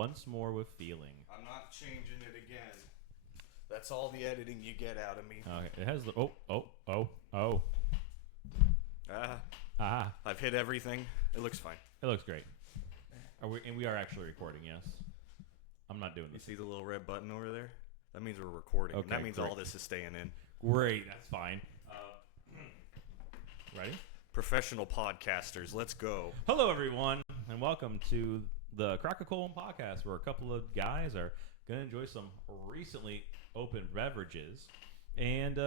once more with feeling. I'm not changing it again. That's all the editing you get out of me. Okay, it has the I've hit everything. It looks fine. It looks great. And we are actually recording, yes. I'm not doing this. You see the little red button over there? That means we're recording. Okay, and that means great. all this is staying in. Great, that's fine. Ready? Professional podcasters, let's go. Hello, everyone, and welcome to the Crack-A-Colon podcast, where a couple of guys are going to enjoy some recently opened beverages and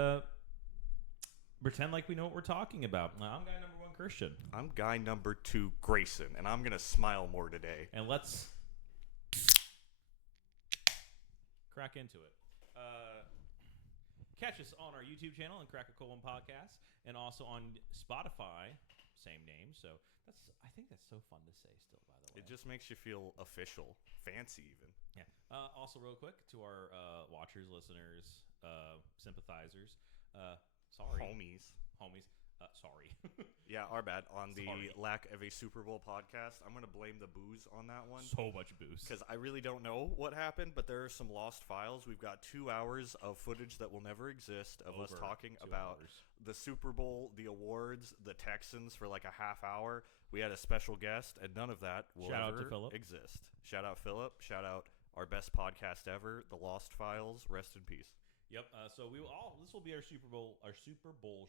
pretend like we know what we're talking about. I'm guy number one, Christian. I'm guy number 2, Grayson, and I'm going to smile more today. And let's crack into it. Catch us on our YouTube channel and Crack-A-Colon podcast, and also on Spotify, same name. So I think that's so fun to say still, by the way. It just makes you feel official, fancy even. Yeah. Also, real quick, to our watchers, listeners, sympathizers, sorry. Homies. Sorry. Yeah, our bad. On the Sorry. lack of a Super Bowl podcast, I'm going to blame the booze on that one. So much booze. Because I really don't know what happened, but there are some lost files. We've got 2 hours of footage that will never exist of us talking about the Super Bowl, the awards, the Texans for like a half hour. We had a special guest, and none of that will Shout out ever to Philip. exist. Shout out Philip. Shout out our best podcast ever, the Lost Files. Rest in peace. Yep. So this will be our Super Bowl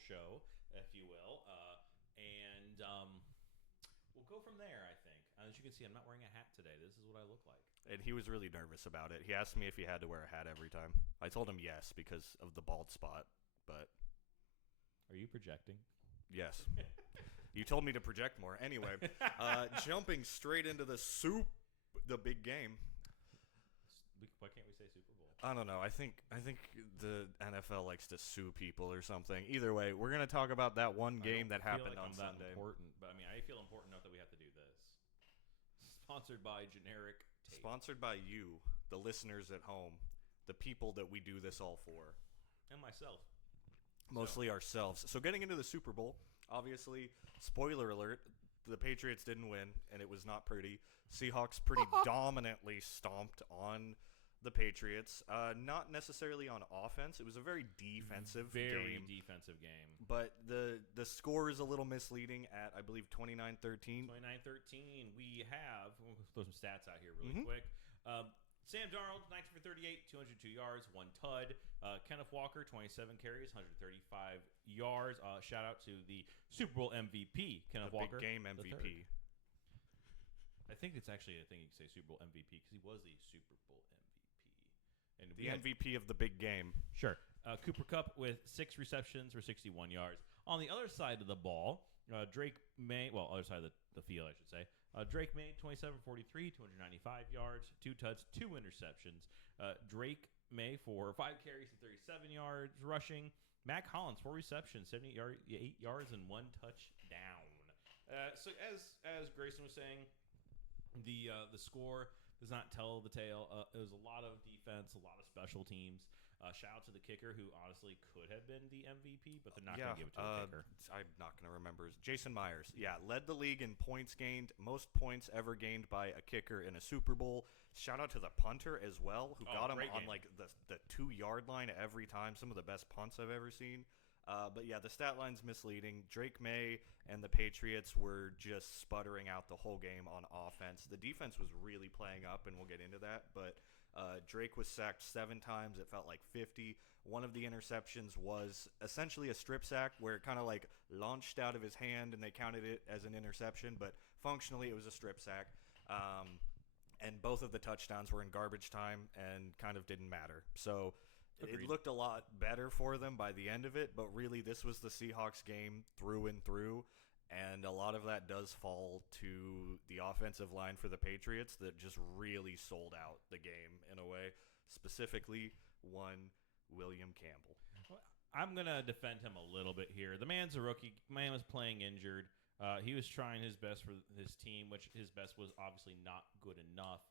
show, if you will, and we'll go from there. I think. As you can see, I'm not wearing a hat today. This is what I look like. And he was really nervous about it. He asked me if he had to wear a hat every time. I told him yes because of the bald spot, but Are you projecting? yes. You told me to project more. Anyway, jumping straight into the big game. Why can't we say Super Bowl? I don't know. I think the NFL likes to sue people or something. Either way, we're gonna talk about that one game that happened on Sunday. Important, but I mean, I feel important enough that we have to do this. Sponsored by Generic Tape. Sponsored by you, the listeners at home, the people that we do this all for, And myself. mostly ourselves. So getting into the Super Bowl, obviously, spoiler alert: the Patriots didn't win, and it was not pretty. Seahawks pretty dominantly stomped on the Patriots, not necessarily on offense. It was a very defensive game. Defensive game. But the score is a little misleading at, I believe, 29-13. 29-13. We have, we'll throw some stats out here really quick. Sam Darnold, 19 for 38, 202 yards, 1 tud. Kenneth Walker, 27 carries, 135 yards. Shout out to the Super Bowl MVP, Kenneth Walker. Big game MVP. I think it's actually a thing you can say Super Bowl MVP because he was the Super Bowl MVP. And The MVP of the big game. Sure. Cooper Kupp with 6 receptions for 61 yards. On the other side of the ball, Drake May, other side of the field, I should say. Drake May, 27 for 43, 295 yards, 2 tuds, 2 interceptions. Drake May for 5 carries and 37 yards rushing. Mac Hollins, 4 receptions, 8 yards, and 1 touchdown. So as Grayson was saying, the score does not tell the tale. It was a lot of defense, a lot of special teams. Shout out to the kicker, who honestly could have been the MVP, but they're not going to give it to the kicker. I'm not going to remember. Jason Myers, led the league in points gained, most points ever gained by a kicker in a Super Bowl. Shout out to the punter as well, who got him on like the 2-yard line every time. Some of the best punts I've ever seen. But yeah, the stat line's misleading. Drake May and the Patriots were just sputtering out the whole game on offense. The defense was really playing up, and we'll get into that. But Drake was sacked 7 times. It felt like 50. One of the interceptions was essentially a strip sack where it kind of like launched out of his hand, and they counted it as an interception. But functionally, it was a strip sack. And both of the touchdowns were in garbage time and kind of didn't matter. So Agreed. It looked a lot better for them by the end of it, but really this was the Seahawks game through and through, and a lot of that does fall to the offensive line for the Patriots that just really sold out the game in a way, specifically one William Campbell. I'm going to defend him a little bit here. The man's a rookie. Man was playing injured. He was trying his best for his team, which his best was obviously not good enough.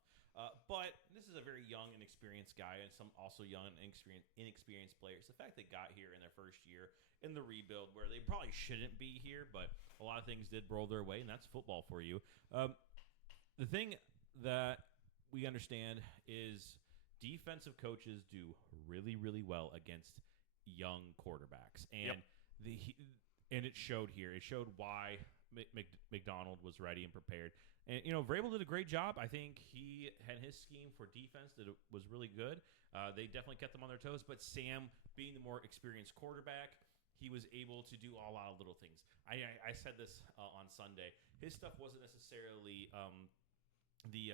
But this is a very young and experienced guy, and some also young and inexperienced players. The fact they got here in their first year in the rebuild, where they probably shouldn't be here, but a lot of things did roll their way, and that's football for you. The thing that we understand is defensive coaches do really, really well against young quarterbacks, and and it showed here. It showed why McDonald was ready and prepared. And, Vrabel did a great job. I think he had his scheme for defense that was really good. They definitely kept them on their toes. But Sam, being the more experienced quarterback, he was able to do a lot of little things. I said this on Sunday. His stuff wasn't necessarily the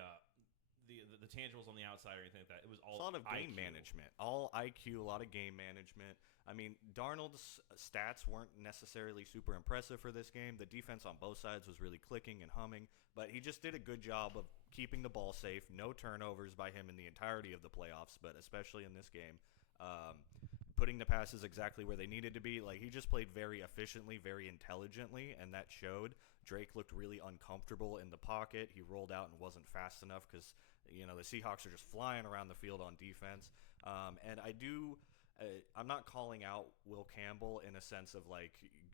tangibles on the outside or anything like that. It was all a lot of game IQ. management, all IQ, a lot of game management. I mean, Darnold's stats weren't necessarily super impressive for this game. The defense on both sides was really clicking and humming, but he just did a good job of keeping the ball safe. No turnovers by him in the entirety of the playoffs, but especially in this game. Putting the passes exactly where they needed to be. Like, he just played very efficiently, very intelligently, and that showed. Drake looked really uncomfortable in the pocket. He rolled out and wasn't fast enough because, the Seahawks are just flying around the field on defense. And I'm not calling out Will Campbell in a sense of, like,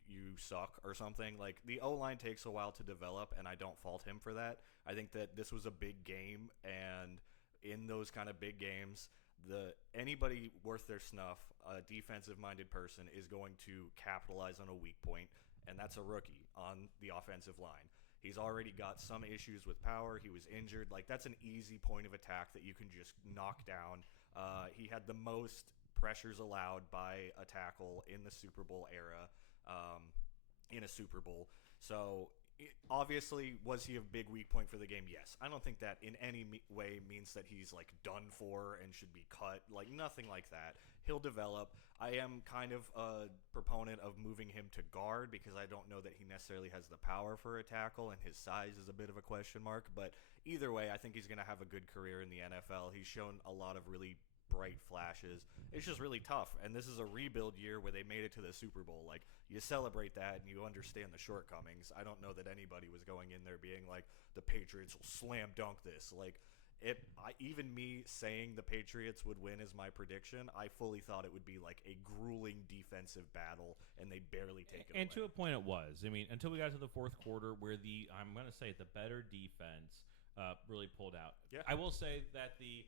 you suck or something. Like, the O-line takes a while to develop, and I don't fault him for that. I think that this was a big game, and in those kind of big games, anybody worth their snuff, a defensive-minded person, is going to capitalize on a weak point, and that's a rookie on the offensive line. He's already got some issues with power. He was injured. Like, that's an easy point of attack that you can just knock down. He had the most pressures allowed by a tackle in the Super Bowl era, in a Super Bowl. So, obviously, was he a big weak point for the game? Yes. I don't think that in any way means that he's, like, done for and should be cut. Like, nothing like that. He'll develop. I am kind of a proponent of moving him to guard because I don't know that he necessarily has the power for a tackle, and his size is a bit of a question mark. But either way, I think he's going to have a good career in the NFL. He's shown a lot of really bright flashes. It's just really tough, and this is a rebuild year where they made it to the Super Bowl. Like, you celebrate that and you understand the shortcomings. I don't know that anybody was going in there being like, the Patriots will slam dunk this. Like, even me saying the Patriots would win as my prediction, I fully thought it would be like a grueling defensive battle, and they barely take it and away. To a point it was. I mean, until we got to the fourth quarter where I'm going to say the better defense really pulled out. Yeah. I will say that the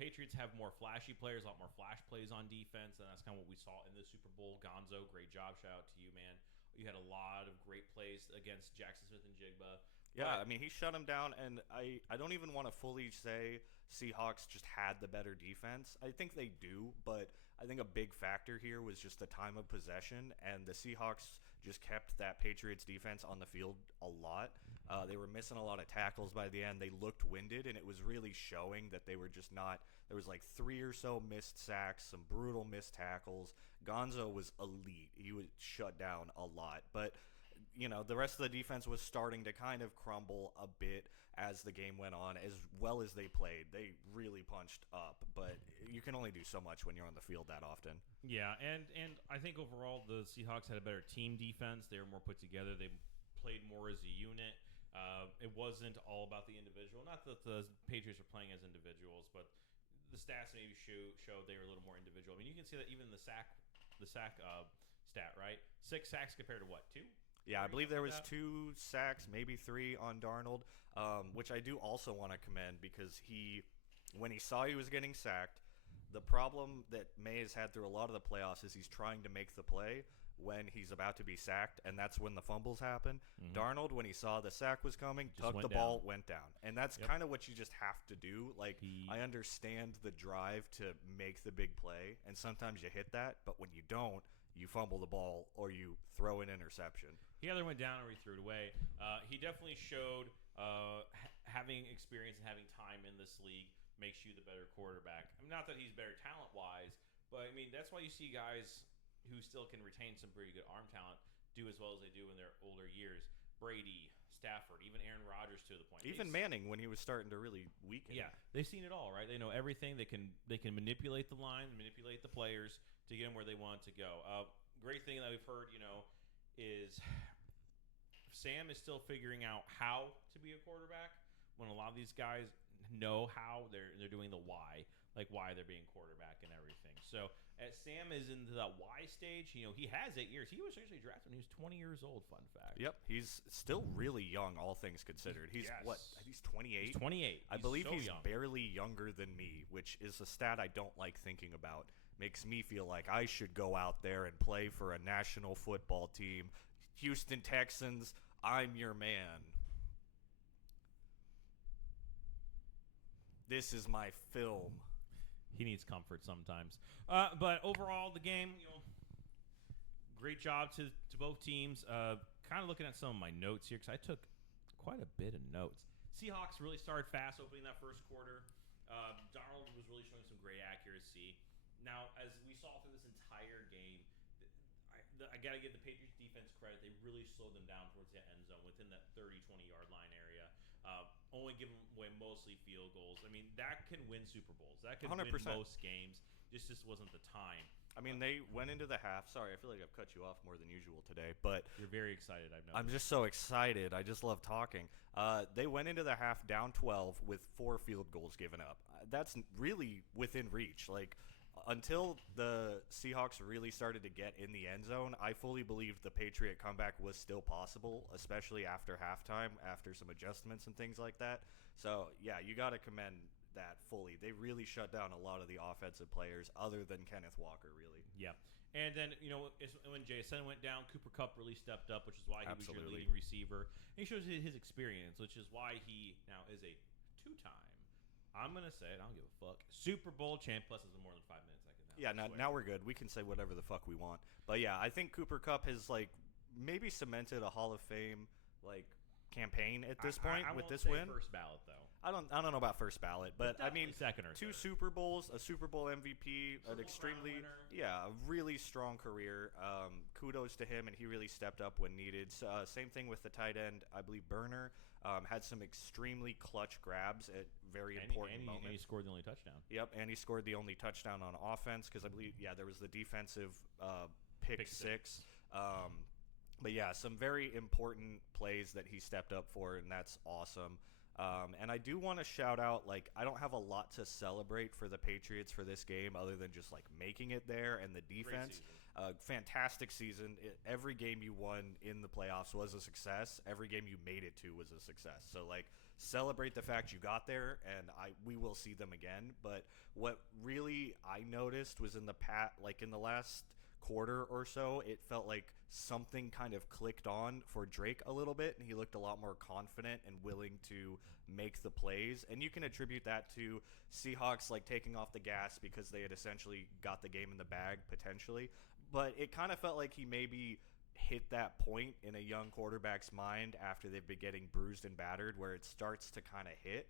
Patriots have more flashy players, a lot more flash plays on defense, and that's kind of what we saw in the Super Bowl. Gonzo, great job. Shout out to you, man. You had a lot of great plays against Jackson Smith and Jigba. Yeah, I mean, he shut him down, and I don't even want to fully say Seahawks just had the better defense. I think they do, but I think a big factor here was just the time of possession, and the Seahawks just kept that Patriots defense on the field a lot. They were missing a lot of tackles by the end. They looked winded, and it was really showing that they were just not – there was like 3 or so missed sacks, some brutal missed tackles. Gonzo was elite. He was shut down a lot, but – the rest of the defense was starting to kind of crumble a bit as the game went on. As well as they played, they really punched up, but you can only do so much when you're on the field that often. Yeah, and I think overall the Seahawks had a better team defense. They were more put together. They played more as a unit. It wasn't all about the individual. Not that the Patriots were playing as individuals, but the stats maybe showed they were a little more individual. I mean, you can see that even in the sack stat, right? 6 sacks compared to what, 2? Yeah, I believe there was 2 sacks, maybe 3 on Darnold, which I do also want to commend because when he saw he was getting sacked, the problem that May has had through a lot of the playoffs is he's trying to make the play when he's about to be sacked, and that's when the fumbles happen. Mm-hmm. Darnold, when he saw the sack was coming, tucked the ball, went down. And that's kind of what you just have to do. Like, I understand the drive to make the big play, and sometimes you hit that, but when you don't, you fumble the ball or you throw an interception. He either went down or he threw it away. He definitely showed having experience and having time in this league makes you the better quarterback. I mean, not that he's better talent-wise, but, I mean, that's why you see guys who still can retain some pretty good arm talent do as well as they do in their older years. Brady, Stafford, even Aaron Rodgers to the point. Even Manning when he was starting to really weaken. Yeah, they've seen it all, right? They know everything. They can manipulate the line, manipulate the players to get them where they want to go. Great thing that we've heard, is Sam is still figuring out how to be a quarterback when a lot of these guys know how. They're doing the why, like why they're being quarterback and everything. So Sam is in the Y stage. He has 8 years. He was actually drafted when he was 20 years old. Fun fact. Yep, he's still really young, all things considered. He's what? He's 28. He's 28. I believe so he's young. barely younger than me, which is a stat I don't like thinking about. Makes me feel like I should go out there and play for a national football team. Houston Texans, I'm your man. This is my film. He needs comfort sometimes. But overall, the game, great job to both teams. Kind of looking at some of my notes here because I took quite a bit of notes. Seahawks really started fast opening that first quarter. Darnold was really showing some great accuracy. Now, as we saw through this entire game, I got to give the Patriots defense credit. They really slowed them down towards the end zone within that 30, 20-yard line area. Only giving away mostly field goals. I mean, that can win Super Bowls. That can 100%. win most games. This just wasn't the time. I mean, they went into the half. Sorry, I feel like I've cut you off more than usual today, but You're very excited, I've noticed. I'm just so excited. I just love talking. They went into the half down 12 with 4 field goals given up. That's really within reach. Like, until the Seahawks really started to get in the end zone, I fully believed the Patriot comeback was still possible, especially after halftime, after some adjustments and things like that. So, yeah, you got to commend that fully. They really shut down a lot of the offensive players other than Kenneth Walker, really. Yeah. And then, when JSN went down, Cooper Kupp really stepped up, which is why he was your Absolutely. leading receiver. And he shows his experience, which is why he now is a two-time, I'm going to say it, I don't give a fuck, Super Bowl champ, plus it's been more than 5 minutes. Yeah, now we're good. We can say whatever the fuck we want. But yeah, I think Cooper Kupp has maybe cemented a Hall of Fame campaign at this point I with won't this say win. First ballot though. I don't know about first ballot, but I mean second or 2 third. Super Bowls, a Super Bowl MVP, an extremely a really strong career. Kudos to him, and he really stepped up when needed. Same thing with the tight end, I believe Burner had some extremely clutch grabs at very important moments. And he scored the only touchdown. Yep, and he scored the only touchdown on offense because I believe there was the defensive pick six. But yeah, some very important plays that he stepped up for, and that's awesome. And I do want to shout out, I don't have a lot to celebrate for the Patriots for this game other than just, making it there and the defense. Fantastic season. Every game you won in the playoffs was a success. Every game you made it to was a success. So, celebrate the fact you got there, and we will see them again. But what really I noticed was in the last quarter or so, it felt like something kind of clicked on for Drake a little bit, and he looked a lot more confident and willing to make the plays. And you can attribute that to Seahawks taking off the gas because they had essentially got the game in the bag potentially. But it kind of felt like he maybe hit that point in a young quarterback's mind after they've been getting bruised and battered where it starts to kind of hit.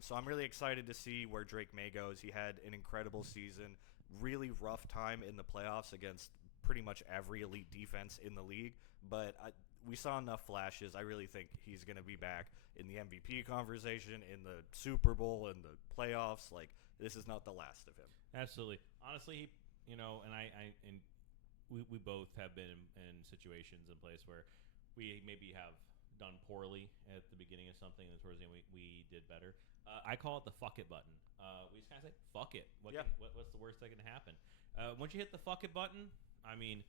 So I'm really excited to see where Drake May goes. He had an incredible season, really rough time in the playoffs against pretty much every elite defense in the league, but we saw enough flashes. I really think he's going to be back in the MVP conversation, in the Super Bowl, in the playoffs. This is not the last of him. Absolutely. Honestly, and we both have been in situations in place where we maybe have done poorly at the beginning of something, and towards the end we did better. I call it the fuck it button. We just kind of say, fuck it. What's the worst that can happen? Once you hit the fuck it button, I mean,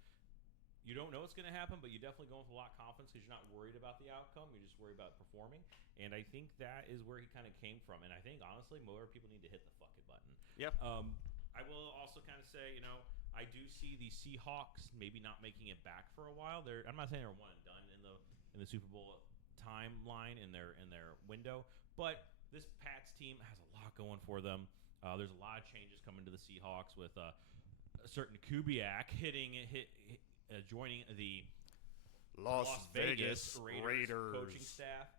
you don't know what's going to happen, but you definitely go with a lot of confidence because you're not worried about the outcome. You're just worried about performing. And I think that is where he kind of came from. And I think, honestly, more people need to hit the fuck it button. Yep. I will also kind of say, I do see the Seahawks maybe not making it back for a while. I'm not saying they're one and done in the Super Bowl timeline in their window, but this Pats team has a lot going for them. There's a lot of changes coming to the Seahawks with a certain Kubiak joining the Las Vegas Raiders coaching staff.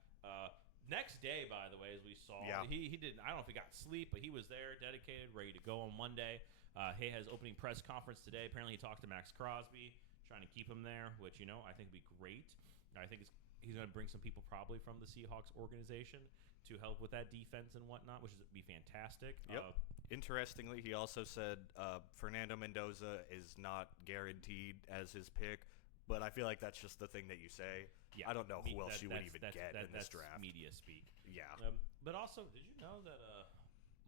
Next day, by the way, as we saw, he didn't. I don't know if he got sleep, but he was there, dedicated, ready to go on Monday. He has opening press conference today. Apparently, he talked to Max Crosby, trying to keep him there, which I think would be great. I think he's going to bring some people probably from the Seahawks organization to help with that defense and whatnot, which would be fantastic. Yep. Interestingly, he also said Fernando Mendoza is not guaranteed as his pick, but I feel like that's just the thing that you say. Yeah, I don't know who else you would even get in this that's draft. media speak. Yeah. But also, did you know that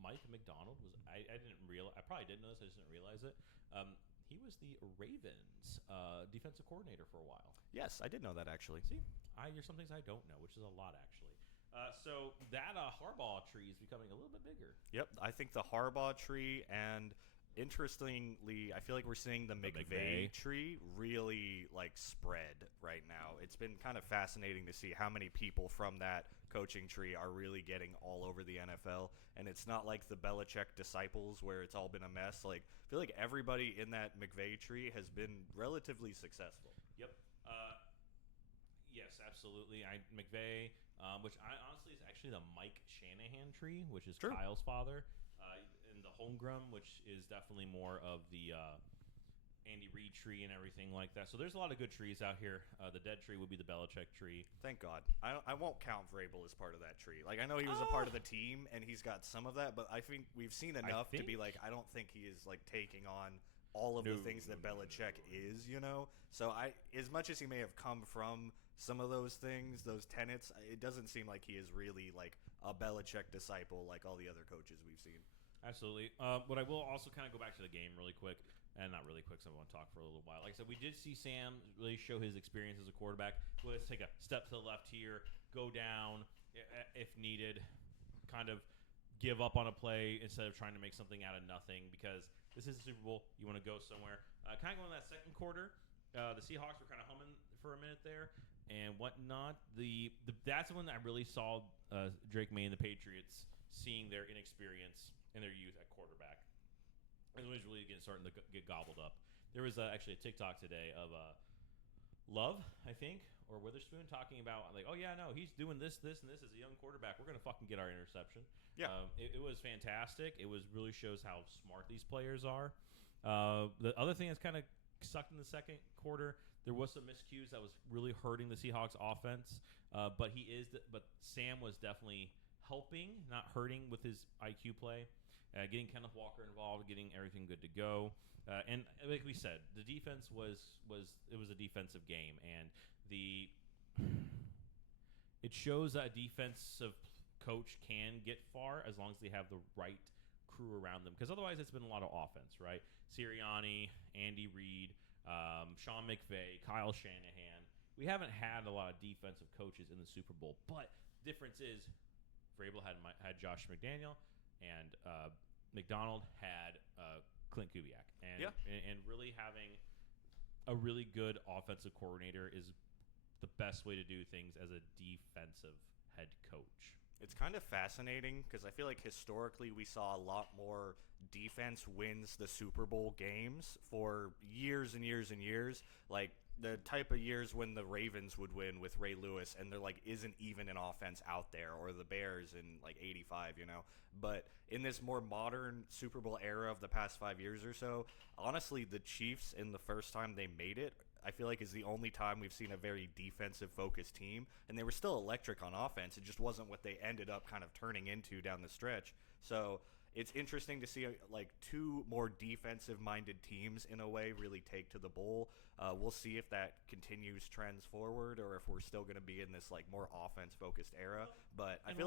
Mike McDonald was. I didn't realize. I probably didn't know this. I just didn't realize it. He was the Ravens defensive coordinator for a while. Yes, I did know that actually. See, there's some things I don't know, which is a lot actually. So that Harbaugh tree is becoming a little bit bigger. Yep, I think the Harbaugh tree, and interestingly, I feel like we're seeing the McVay tree really spread right now. It's been kind of fascinating to see how many people from that coaching tree are really getting all over the NFL, and it's not like the Belichick disciples where it's all been a mess. I feel like everybody in that McVay tree has been relatively successful. Yep. Yes, absolutely. McVay, which honestly is actually the Mike Shanahan tree, which is True. Kyle's father, and the Holmgren, which is definitely more of the Andy Reid tree and everything like that. So there's a lot of good trees out here. The dead tree would be the Belichick tree. Thank God. I won't count Vrabel as part of that tree. I know he was a part of the team, and he's got some of that, but I think we've seen enough to be I don't think he is taking on all of the things that Belichick is, So as much as he may have come from some of those things, those tenets, it doesn't seem like he is really a Belichick disciple like all the other coaches we've seen. Absolutely. But I will also kind of go back to the game really quick, and not really quick, so I want to talk for a little while. Like I said, we did see Sam really show his experience as a quarterback. Let's take a step to the left here, go down if needed, kind of give up on a play instead of trying to make something out of nothing, because this is the Super Bowl. You want to go somewhere. Kind of going in that second quarter, the Seahawks were kind of humming for a minute there and whatnot. That's when I really saw Drake May and the Patriots seeing their inexperience and their youth at quarterback. And it was really starting to get gobbled up. There was actually a TikTok today of Love, I think, or Witherspoon talking about oh yeah, no, he's doing this, and this as a young quarterback. We're gonna fucking get our interception. Yeah, it was fantastic. It really shows how smart these players are. The other thing that's kind of sucked in the second quarter, there was some miscues that was really hurting the Seahawks offense. But Sam was definitely helping, not hurting, with his IQ play. Getting Kenneth Walker involved, getting everything good to go, and like we said, the defense was a defensive game, and it shows that a defensive coach can get far as long as they have the right crew around them. Because otherwise, it's been a lot of offense, right? Sirianni, Andy Reid, Sean McVay, Kyle Shanahan. We haven't had a lot of defensive coaches in the Super Bowl, but the difference is Vrabel had Josh McDaniel, and McDonald had Clint Kubiak, and really having a really good offensive coordinator is the best way to do things as a defensive head coach. It's kind of fascinating because I feel like historically we saw a lot more defense wins the Super Bowl games for years and years and years. The type of years when the Ravens would win with Ray Lewis and there isn't even an offense out there, or the Bears in 85, But in this more modern Super Bowl era of the past 5 years or so, honestly, the Chiefs, in the first time they made it, I feel like is the only time we've seen a very defensive-focused team. And they were still electric on offense. It just wasn't what they ended up kind of turning into down the stretch. So it's interesting to see two more defensive-minded teams in a way really take to the bowl. We'll see if that continues trends forward, or if we're still going to be in this more offense-focused era. But I feel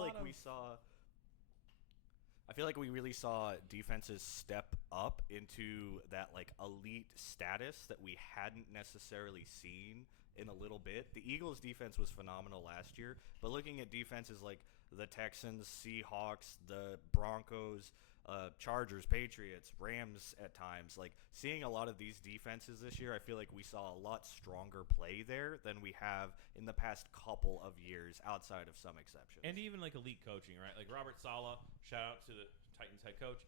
like we really saw defenses step up into that elite status that we hadn't necessarily seen in a little bit. The Eagles' defense was phenomenal last year, but looking at defenses like the Texans, Seahawks, the Broncos, Chargers, Patriots, Rams at times, seeing a lot of these defenses this year, I feel like we saw a lot stronger play there than we have in the past couple of years, outside of some exceptions. And even elite coaching, right? Robert Saleh, shout out to the Titans head coach.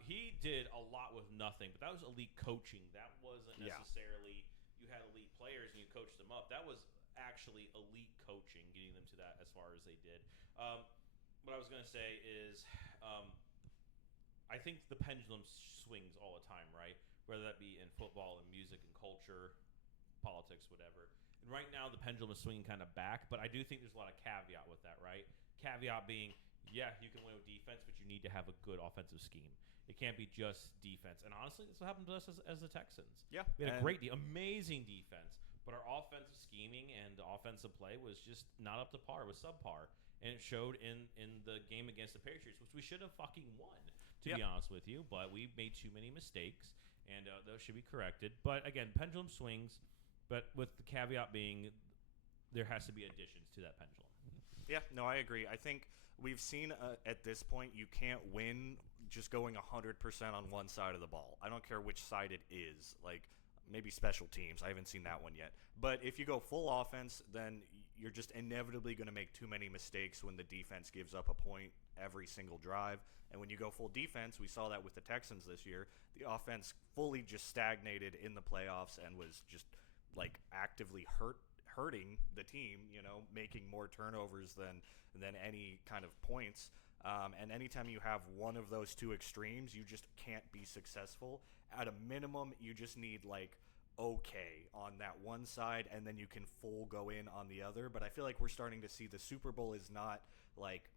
He did a lot with nothing, but that was elite coaching. That wasn't necessarily you had elite players and you coached them up. That was actually elite coaching, getting them to that as far as they did. What I was going to say is I think the pendulum swings all the time, right? Whether that be in football and music and culture, politics, whatever. And right now the pendulum is swinging kind of back, but I do think there's a lot of caveat with that, right? Caveat being, yeah, you can win with defense, but you need to have a good offensive scheme. It can't be just defense. And honestly, this is what happened to us as the Texans. Yeah. We had a amazing defense, but our offensive scheming and offensive play was just not up to par. It was subpar. and it showed in the game against the Patriots, which we should have fucking won, to be honest with you. But we made too many mistakes, and those should be corrected. But again, pendulum swings, but with the caveat being there has to be additions to that pendulum. Yeah, no, I agree. I think we've seen at this point you can't win just going 100% on one side of the ball. I don't care which side it is. Like, maybe special teams. I haven't seen that one yet. But if you go full offense, then you're just inevitably going to make too many mistakes when the defense gives up a point every single drive. And when you go full defense, we saw that with the Texans this year. The offense fully just stagnated in the playoffs and was just like actively hurting the team, making more turnovers than any kind of points. And anytime you have one of those two extremes, you just can't be successful. At a minimum, you just need okay on that one side, and then you can full go in on the other. But I feel like we're starting to see the Super Bowl is not like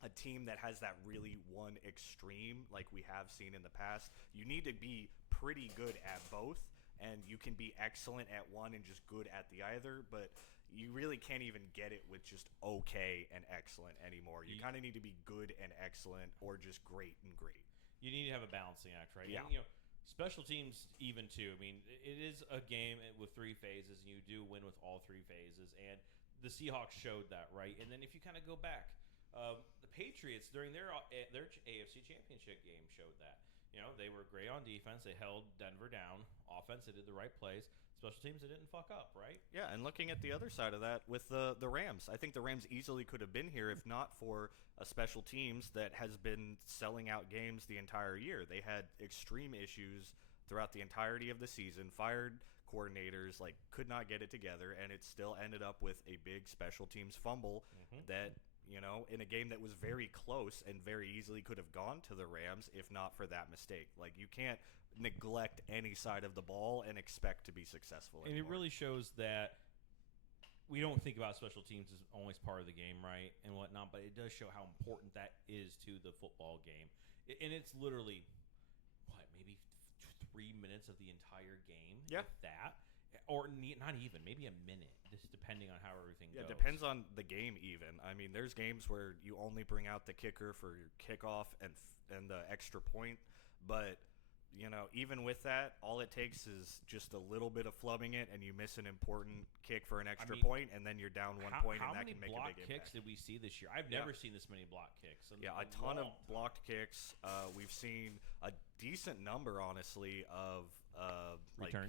a team that has that really one extreme like we have seen in the past. You need to be pretty good at both, and you can be excellent at one and just good at the other, but you really can't even get it with just okay and excellent anymore. You kind of need to be good and excellent or just great and great. You need to have a balancing act, right? Yeah. And, special teams even too. I mean, it is a game with three phases, and you do win with all three phases, and the Seahawks showed that, right? And then if you kind of go back, the Patriots during their AFC Championship game showed that. They were great on defense. They held Denver down. Offense, they did the right plays. Special teams, they didn't fuck up, right? Yeah, and looking at the other side of that with the Rams, I think the Rams easily could have been here if not for a special teams that has been selling out games the entire year. They had extreme issues throughout the entirety of the season, fired coordinators, could not get it together, and it still ended up with a big special teams fumble that – in a game that was very close and very easily could have gone to the Rams if not for that mistake. You can't neglect any side of the ball and expect to be successful anymore. And it really shows that we don't think about special teams as always part of the game, right, and whatnot, but it does show how important that is to the football game. And it's literally, maybe 3 minutes of the entire game? Yeah. If that? Or not even, maybe a minute, just depending on how everything goes. Yeah, it depends on the game even. I mean, there's games where you only bring out the kicker for your kickoff and the extra point. But, even with that, all it takes is just a little bit of flubbing it, and you miss an important kick for an extra point, and then you're down 1 point, and that can make a big impact. How many block kicks did we see this year? I've never seen this many block kicks. Yeah, a ton of blocked kicks. We've seen a decent number, honestly, of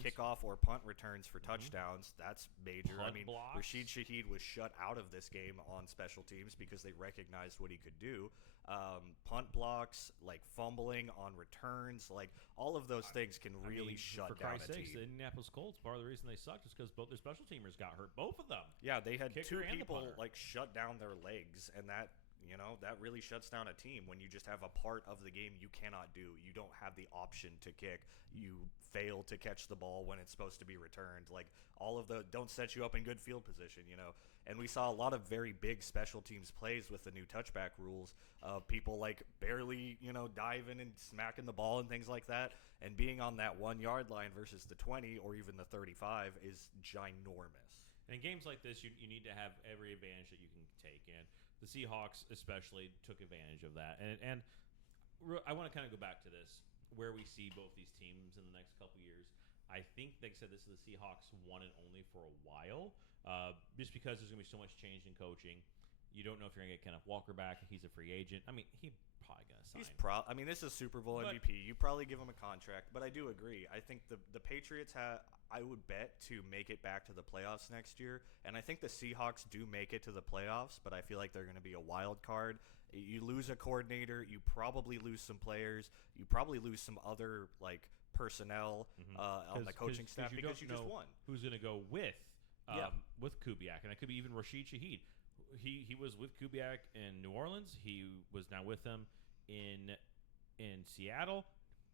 kickoff or punt returns for touchdowns. That's major. Punt blocks. Rashid Shaheed was shut out of this game on special teams because they recognized what he could do. Punt blocks, fumbling on returns, all of those things can really shut down a team. The Indianapolis Colts, part of the reason they sucked is because both their special teamers got hurt. Both of them. Yeah, they had Kicker two people the shut down their legs, and that that really shuts down a team when you just have a part of the game you cannot do. You don't have the option to kick. You fail to catch the ball when it's supposed to be returned. All of the don't set you up in good field position, And we saw a lot of very big special teams plays with the new touchback rules of people barely, diving and smacking the ball and things like that. And being on that 1 yard line versus the 20 or even the 35 is ginormous. And in games like this, you need to have every advantage that you can take. And the Seahawks especially took advantage of that. And I want to kind of go back to this, where we see both these teams in the next couple years. I think they said this is the Seahawks one and only for a while, just because there's going to be so much change in coaching. You don't know if you're going to get Kenneth Walker back. He's a free agent. I mean, he probably going to sign. This is Super Bowl MVP. You probably give him a contract, but I do agree. I think the Patriots I would bet to make it back to the playoffs next year, and I think the Seahawks do make it to the playoffs, but I feel like they're going to be a wild card. You lose a coordinator, you probably lose some players, you probably lose some other personnel on the coaching staff because you just won. Who's going to go with Kubiak, and it could be even Rashid Shaheed. He was with Kubiak in New Orleans. He was now with them in Seattle.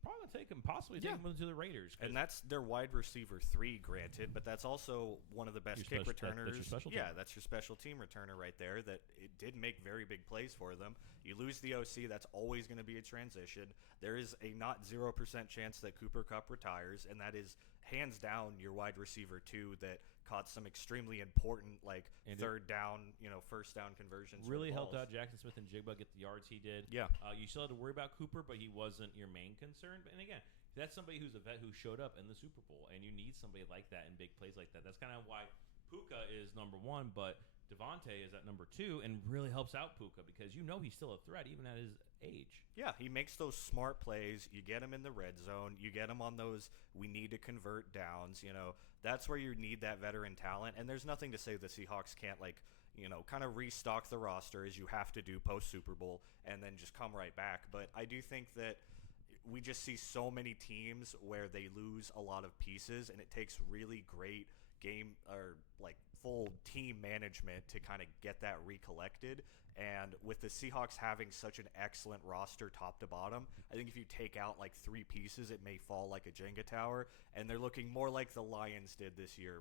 Probably possibly take him into the Raiders. And that's their wide receiver 3, granted, but that's also one of the best kick returners. That's your special team. That's your special team returner right there. That it did make very big plays for them. You lose the OC, that's always going to be a transition. There is a not 0% chance that Cooper Kupp retires, and that is hands down your wide receiver too that caught some extremely important third down, first down conversions. Really helped out Jackson Smith and Jigba get the yards he did. Yeah. You still had to worry about Cooper, but he wasn't your main concern. And again, that's somebody who's a vet who showed up in the Super Bowl, and you need somebody like that in big plays like that. That's kind of why Puka is number 1, but Devontae is at number 2 and really helps out Puka because he's still a threat even at his age. Yeah, he makes those smart plays. You get him in the red zone. You get him on those we need to convert downs. That's where you need that veteran talent. And there's nothing to say the Seahawks can't kind of restock the roster as you have to do post Super Bowl and then just come right back. But I do think that we just see so many teams where they lose a lot of pieces, and it takes really great game or full team management to kind of get that recollected. And with the Seahawks having such an excellent roster top to bottom, I think if you take out 3 pieces, it may fall like a Jenga tower, and they're looking more like the Lions did this year,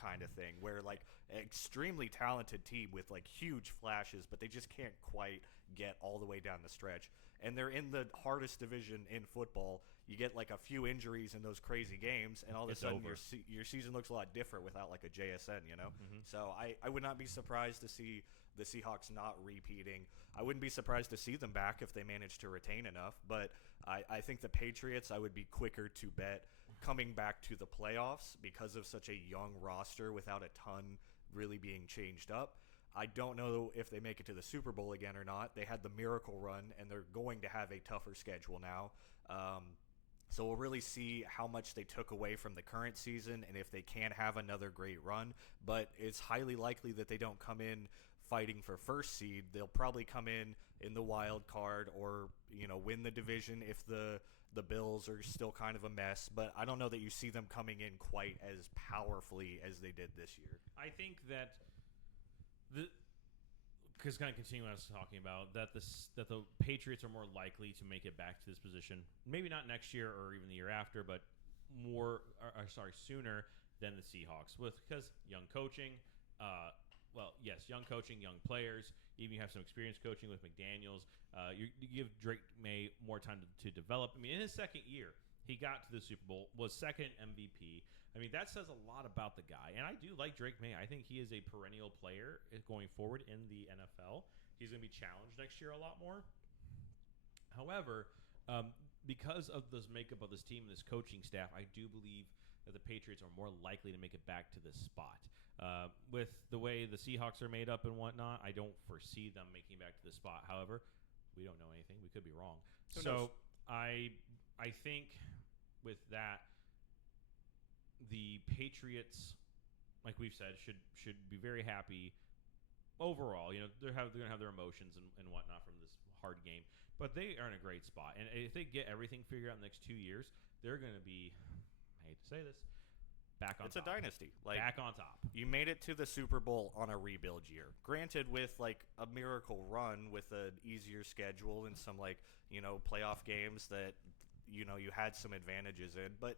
kind of thing, where an extremely talented team with huge flashes, but they just can't quite get all the way down the stretch. And they're in the hardest division in football. You get a few injuries in those crazy games, and all of a sudden your season looks a lot different without a JSN, Mm-hmm. So I would not be surprised to see the Seahawks not repeating. I wouldn't be surprised to see them back if they manage to retain enough, but I think the Patriots, I would be quicker to bet coming back to the playoffs because of such a young roster without a ton really being changed up. I don't know if they make it to the Super Bowl again or not. They had the miracle run, and they're going to have a tougher schedule now. So we'll really see how much they took away from the current season and if they can have another great run. But it's highly likely that they don't come in fighting for first seed. They'll probably come in the wild card or win the division if the Bills are still kind of a mess. But I don't know that you see them coming in quite as powerfully as they did this year. I think that because kind of continuing what I was talking about, that the Patriots are more likely to make it back to this position. Maybe not next year or even the year after, but sooner than the Seahawks, because young coaching. Young coaching, young players. Even you have some experienced coaching with McDaniels. You give Drake May more time to develop. I mean, in his second year, he got to the Super Bowl, was second MVP. I mean, that says a lot about the guy. And I do like Drake May. I think he is a perennial player going forward in the NFL. He's going to be challenged next year a lot more. However, because of this makeup of this team and this coaching staff, I do believe that the Patriots are more likely to make it back to this spot. With the way the Seahawks are made up and whatnot, I don't foresee them making it back to this spot. However, we don't know anything. We could be wrong. So I think with that, the Patriots, like we've said, should be very happy overall. They're going to have their emotions and whatnot from this hard game, but they are in a great spot. And if they get everything figured out in the next 2 years, they're going to be, I hate to say this, back on top. It's a dynasty. Back on top. You made it to the Super Bowl on a rebuild year. Granted, with a miracle run with an easier schedule and some playoff games that you had some advantages in, but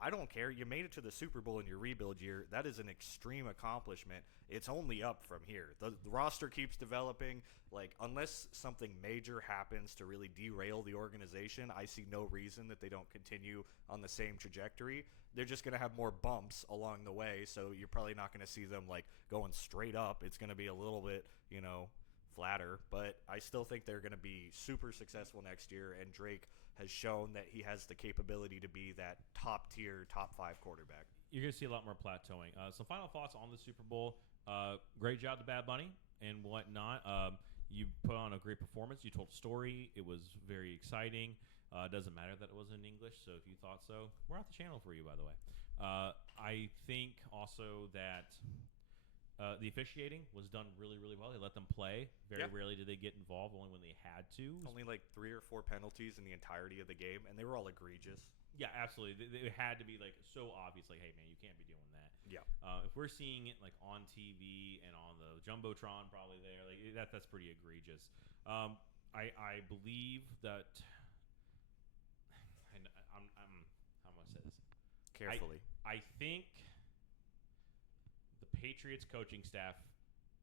I don't care. You made it to the Super Bowl in your rebuild year. That is an extreme accomplishment. It's only up from here. The roster keeps developing. Unless something major happens to really derail the organization, I see no reason that they don't continue on the same trajectory. They're just going to have more bumps along the way, so you're probably not going to see them going straight up. It's going to be a little bit, flatter, but I still think they're going to be super successful next year, and Drake has shown that he has the capability to be that top-tier, top-5 quarterback. You're going to see a lot more plateauing. Some final thoughts on the Super Bowl. Great job to Bad Bunny and whatnot. You put on a great performance. You told a story. It was very exciting. It doesn't matter that it wasn't in English, so if you thought so, we're off the channel for you, by the way. I think also that the officiating was done really, really well. They let them play. Very rarely did they get involved, only when they had to. Only 3 or 4 penalties in the entirety of the game, and they were all egregious. Yeah, absolutely. They had to be so obvious, hey man, you can't be doing that. Yeah. If we're seeing it on TV and on the jumbotron, probably there, that's pretty egregious. I believe that. I'm how am I say this? Carefully. I think the Patriots coaching staff,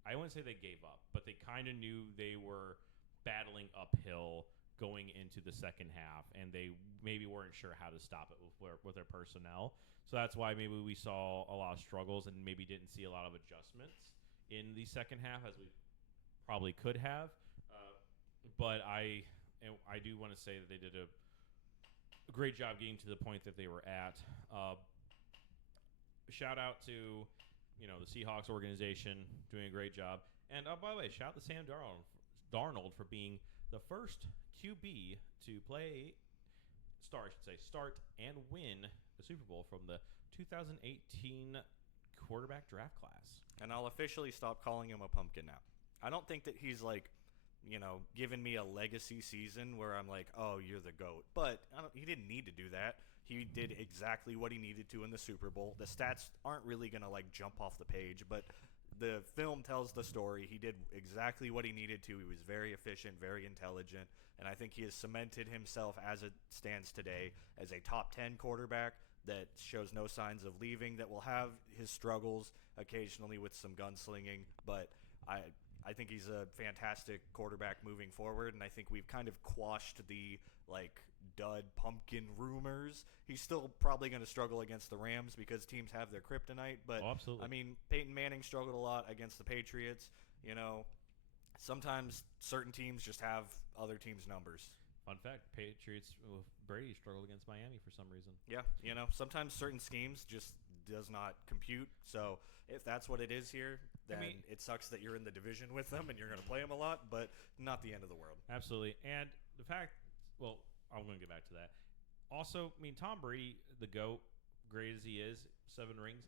I wouldn't say they gave up, but they kind of knew they were battling uphill going into the second half, and they maybe weren't sure how to stop it with their personnel. So that's why maybe we saw a lot of struggles and maybe didn't see a lot of adjustments in the second half as we probably could have. But I do want to say that they did a great job getting to the point that they were at. Shout out to the Seahawks organization doing a great job. And by the way, shout out to Sam Darnold for being the first QB to start and win the Super Bowl from the 2018 quarterback draft class. And I'll officially stop calling him a pumpkin now. I don't think that he's giving me a legacy season where I'm like, oh, you're the GOAT. But he didn't need to do that. He did exactly what he needed to in the Super Bowl. The stats aren't really going to jump off the page, but the film tells the story. He did exactly what he needed to. He was very efficient, very intelligent, and I think he has cemented himself as it stands today as a top 10 quarterback that shows no signs of leaving, that will have his struggles occasionally with some gunslinging, but I think he's a fantastic quarterback moving forward, and I think we've kind of quashed the dud pumpkin rumors. He's still probably going to struggle against the Rams because teams have their kryptonite, but absolutely. I mean, Peyton Manning struggled a lot against the Patriots. Sometimes certain teams just have other teams' numbers. Fun fact, Patriots with Brady struggled against Miami for some reason. Yeah, sometimes certain schemes just does not compute. So if that's what it is here, then it sucks that you're in the division with them and you're going to play them a lot, but not the end of the world. Absolutely. And the fact, I'm going to get back to that. Also, Tom Brady, the GOAT, great as he is, 7 rings,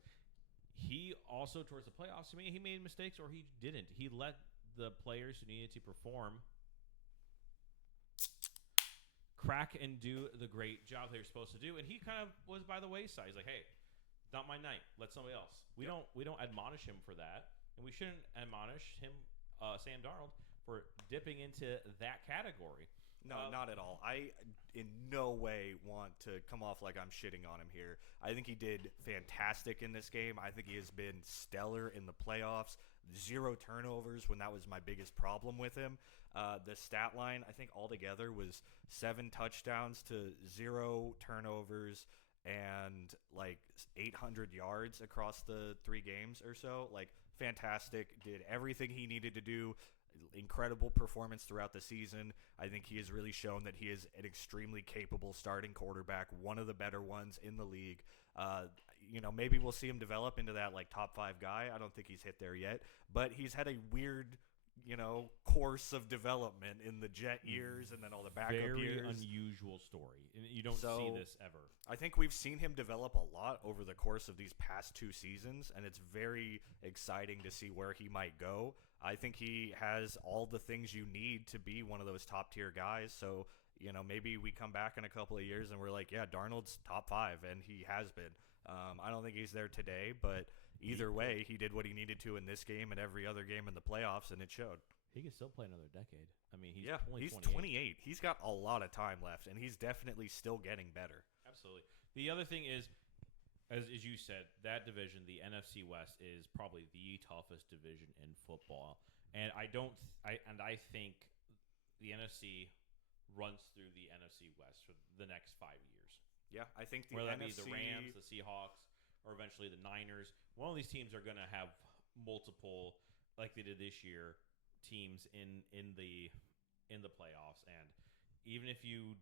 he also, towards the playoffs, he made mistakes or he didn't. He let the players who needed to perform crack and do the great job they were supposed to do, and he kind of was by the wayside. He's like, hey, not my night. Let somebody else. We don't admonish him for that, and we shouldn't admonish him, Sam Darnold, for dipping into that category. No, not at all. I in no way want to come off like I'm shitting on him here. I think he did fantastic in this game. I think he has been stellar in the playoffs. 0 turnovers when that was my biggest problem with him. The stat line, I think altogether was 7 touchdowns to 0 turnovers and 800 yards across the 3 games or so. Fantastic. Did everything he needed to do. Incredible performance throughout the season. I think he has really shown that he is an extremely capable starting quarterback, one of the better ones in the league. Maybe we'll see him develop into that top 5 guy. I don't think he's hit there yet, but he's had a weird course of development in the Jet years and then all the backup years. Very unusual story. You don't see this ever. I think we've seen him develop a lot over the course of these past 2 seasons, and it's very exciting to see where he might go. I think he has all the things you need to be one of those top-tier guys, so maybe we come back in a couple of years and we're like, yeah, Darnold's top 5, and he has been. I don't think he's there today, but either way, he did what he needed to in this game and every other game in the playoffs, and it showed. He can still play another decade. He's 28. He's got a lot of time left, and he's definitely still getting better. Absolutely. The other thing is, as you said, that division, the NFC West, is probably the toughest division in football. And I think the NFC runs through the NFC West for the next 5 years. Yeah, I think whether that be the Rams, the Seahawks, or eventually the Niners. One of these teams are going to have multiple, like they did this year, teams in the playoffs. And even if you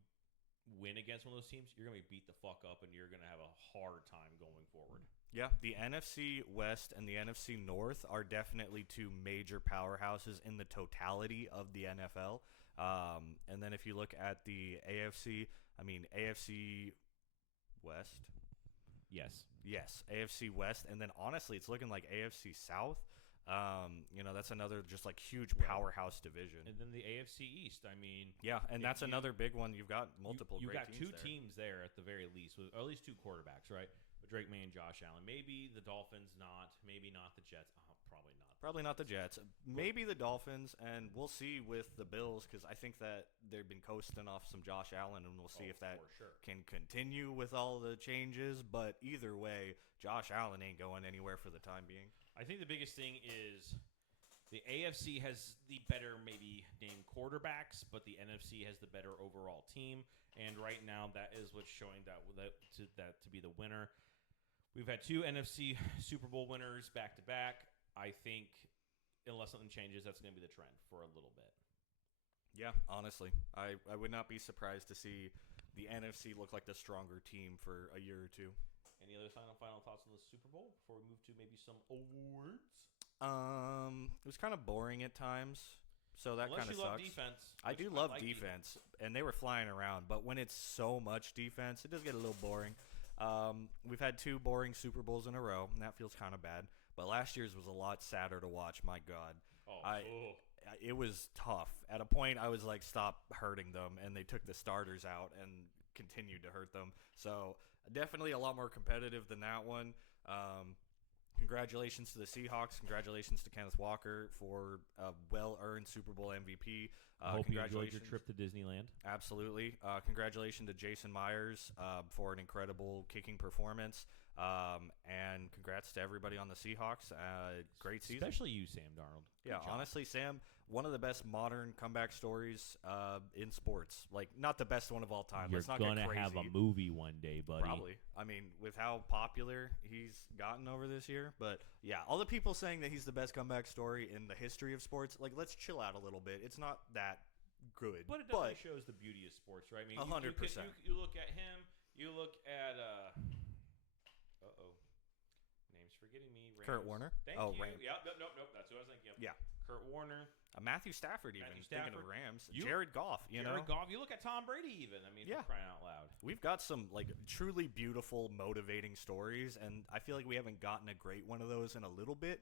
win against one of those teams, you're going to be beat the fuck up, and you're going to have a hard time going forward. Yeah, the NFC West and the NFC North are definitely 2 major powerhouses in the totality of the NFL. And then if you look at the AFC West. Yes, AFC West, and then honestly, it's looking like AFC South. That's another just huge powerhouse division. And then the AFC East. Yeah, and that's another big one. You've got multiple. You got teams 2 teams there at the very least, with at least 2 quarterbacks, right? With Drake May and Josh Allen. Maybe the Dolphins, maybe not the Jets. Probably not. Probably not the Jets. Maybe the Dolphins, and we'll see with the Bills, because I think that they've been coasting off some Josh Allen, and we'll see if that can continue with all the changes. But either way, Josh Allen ain't going anywhere for the time being. I think the biggest thing is the AFC has the better maybe named quarterbacks, but the NFC has the better overall team. And right now, that is what's showing that to be the winner. We've had 2 NFC Super Bowl winners back to back. I think unless something changes, that's going to be the trend for a little bit. Yeah, honestly, I would not be surprised to see the NFC look like the stronger team for a year or two. Any other final thoughts on the Super Bowl before we move to maybe some awards? It was kind of boring at times, so that kind of sucks. Love defense. I do love defense, and they were flying around. But when it's so much defense, it does get a little boring. We've had 2 boring Super Bowls in a row, and that feels kind of bad. But last year's was a lot sadder to watch. My God, it was tough. At a point, I was like, "Stop hurting them," and they took the starters out and continued to hurt them. So definitely a lot more competitive than that one. Congratulations to the Seahawks. Congratulations to Kenneth Walker for a well-earned Super Bowl MVP. I hope you enjoyed your trip to Disneyland. Absolutely. Congratulations to Jason Myers for an incredible kicking performance. And congrats to everybody on the Seahawks. Great season. Especially you, Sam Darnold. Yeah, honestly, Sam, one of the best modern comeback stories in sports. Like, not the best one of all time. You're Let's not get crazy. You're going to have a movie one day, buddy. Probably. I mean, with how popular he's gotten over this year. But, yeah, all the people saying that he's the best comeback story in the history of sports, like, let's chill out a little bit. It's not that good. But it definitely shows the beauty of sports, right? I mean, 100%. You look at him. You look at name's forgetting me. Rams. Kurt Warner. Thank you. Rams. Yeah, nope. That's who I was thinking of. Yeah. Kurt Warner. Matthew Stafford, even. Thinking of Rams. Jared Goff, Jared Goff. You look at Tom Brady, even. I mean, for crying out loud. We've got some like truly beautiful, motivating stories, and I feel like we haven't gotten a great one of those in a little bit.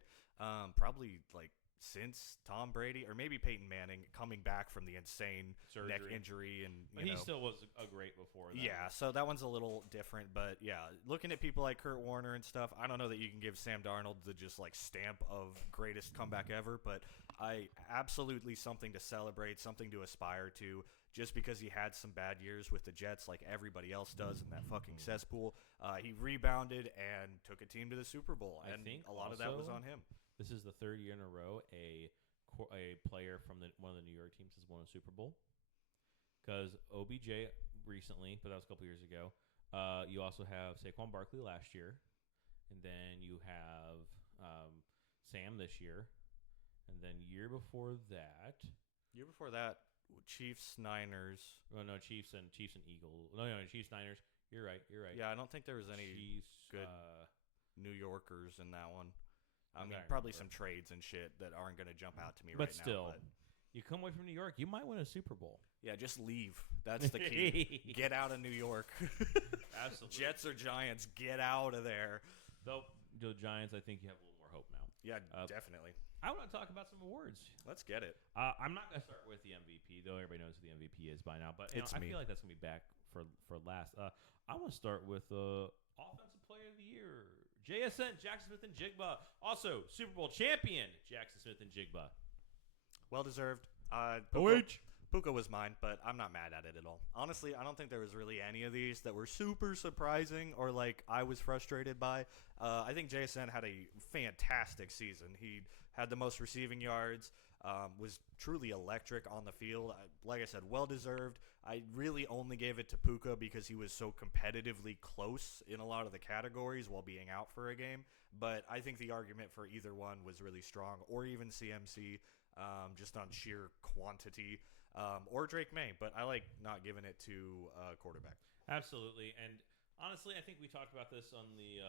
Probably like since Tom Brady or maybe Peyton Manning coming back from the insane neck injury, and he still was a great before that. Yeah, so that one's a little different, but yeah, looking at people like Kurt Warner and stuff, I don't know that you can give Sam Darnold the just like stamp of greatest comeback ever, but I absolutely something to celebrate, something to aspire to. Just because he had some bad years with the Jets like everybody else does in that fucking cesspool, he rebounded and took a team to the Super Bowl, and a lot of that was on him. This is the 3rd year in a row a player from one of the New York teams has won a Super Bowl. Because OBJ recently, but that was a couple years ago. You also have Saquon Barkley last year, and then you have Sam this year, and then year before that, Chiefs, Niners. Oh no, Chiefs and Eagles. No, Chiefs, Niners. You're right. Yeah, I don't think there was any Chiefs, good New Yorkers in that one. I mean, probably some trades and shit that aren't going to jump out to me but right still, now. But you come away from New York, you might win a Super Bowl. Yeah, just leave. That's the key. Get out of New York. Absolutely. Jets or Giants, get out of there. Though the Giants, I think you have a little more hope now. Yeah, definitely. I want to talk about some awards. Let's get it. I'm not going to start with the MVP, though everybody knows who the MVP is by now. But I feel like that's going to be back for last. I want to start with Offensive Player of the Year. JSN, Jackson Smith-Njigba. Also, Super Bowl champion, Jackson Smith-Njigba. Well deserved. Puka was mine, but I'm not mad at it at all. Honestly, I don't think there was really any of these that were super surprising or like I was frustrated by. I think JSN had a fantastic season. He had the most receiving yards, was truly electric on the field. Like I said, well deserved. I really only gave it to Puka because he was so competitively close in a lot of the categories while being out for a game. But I think the argument for either one was really strong, or even CMC, just on sheer quantity, or Drake May. But I like not giving it to quarterback. Absolutely. And honestly, I think we talked about this on the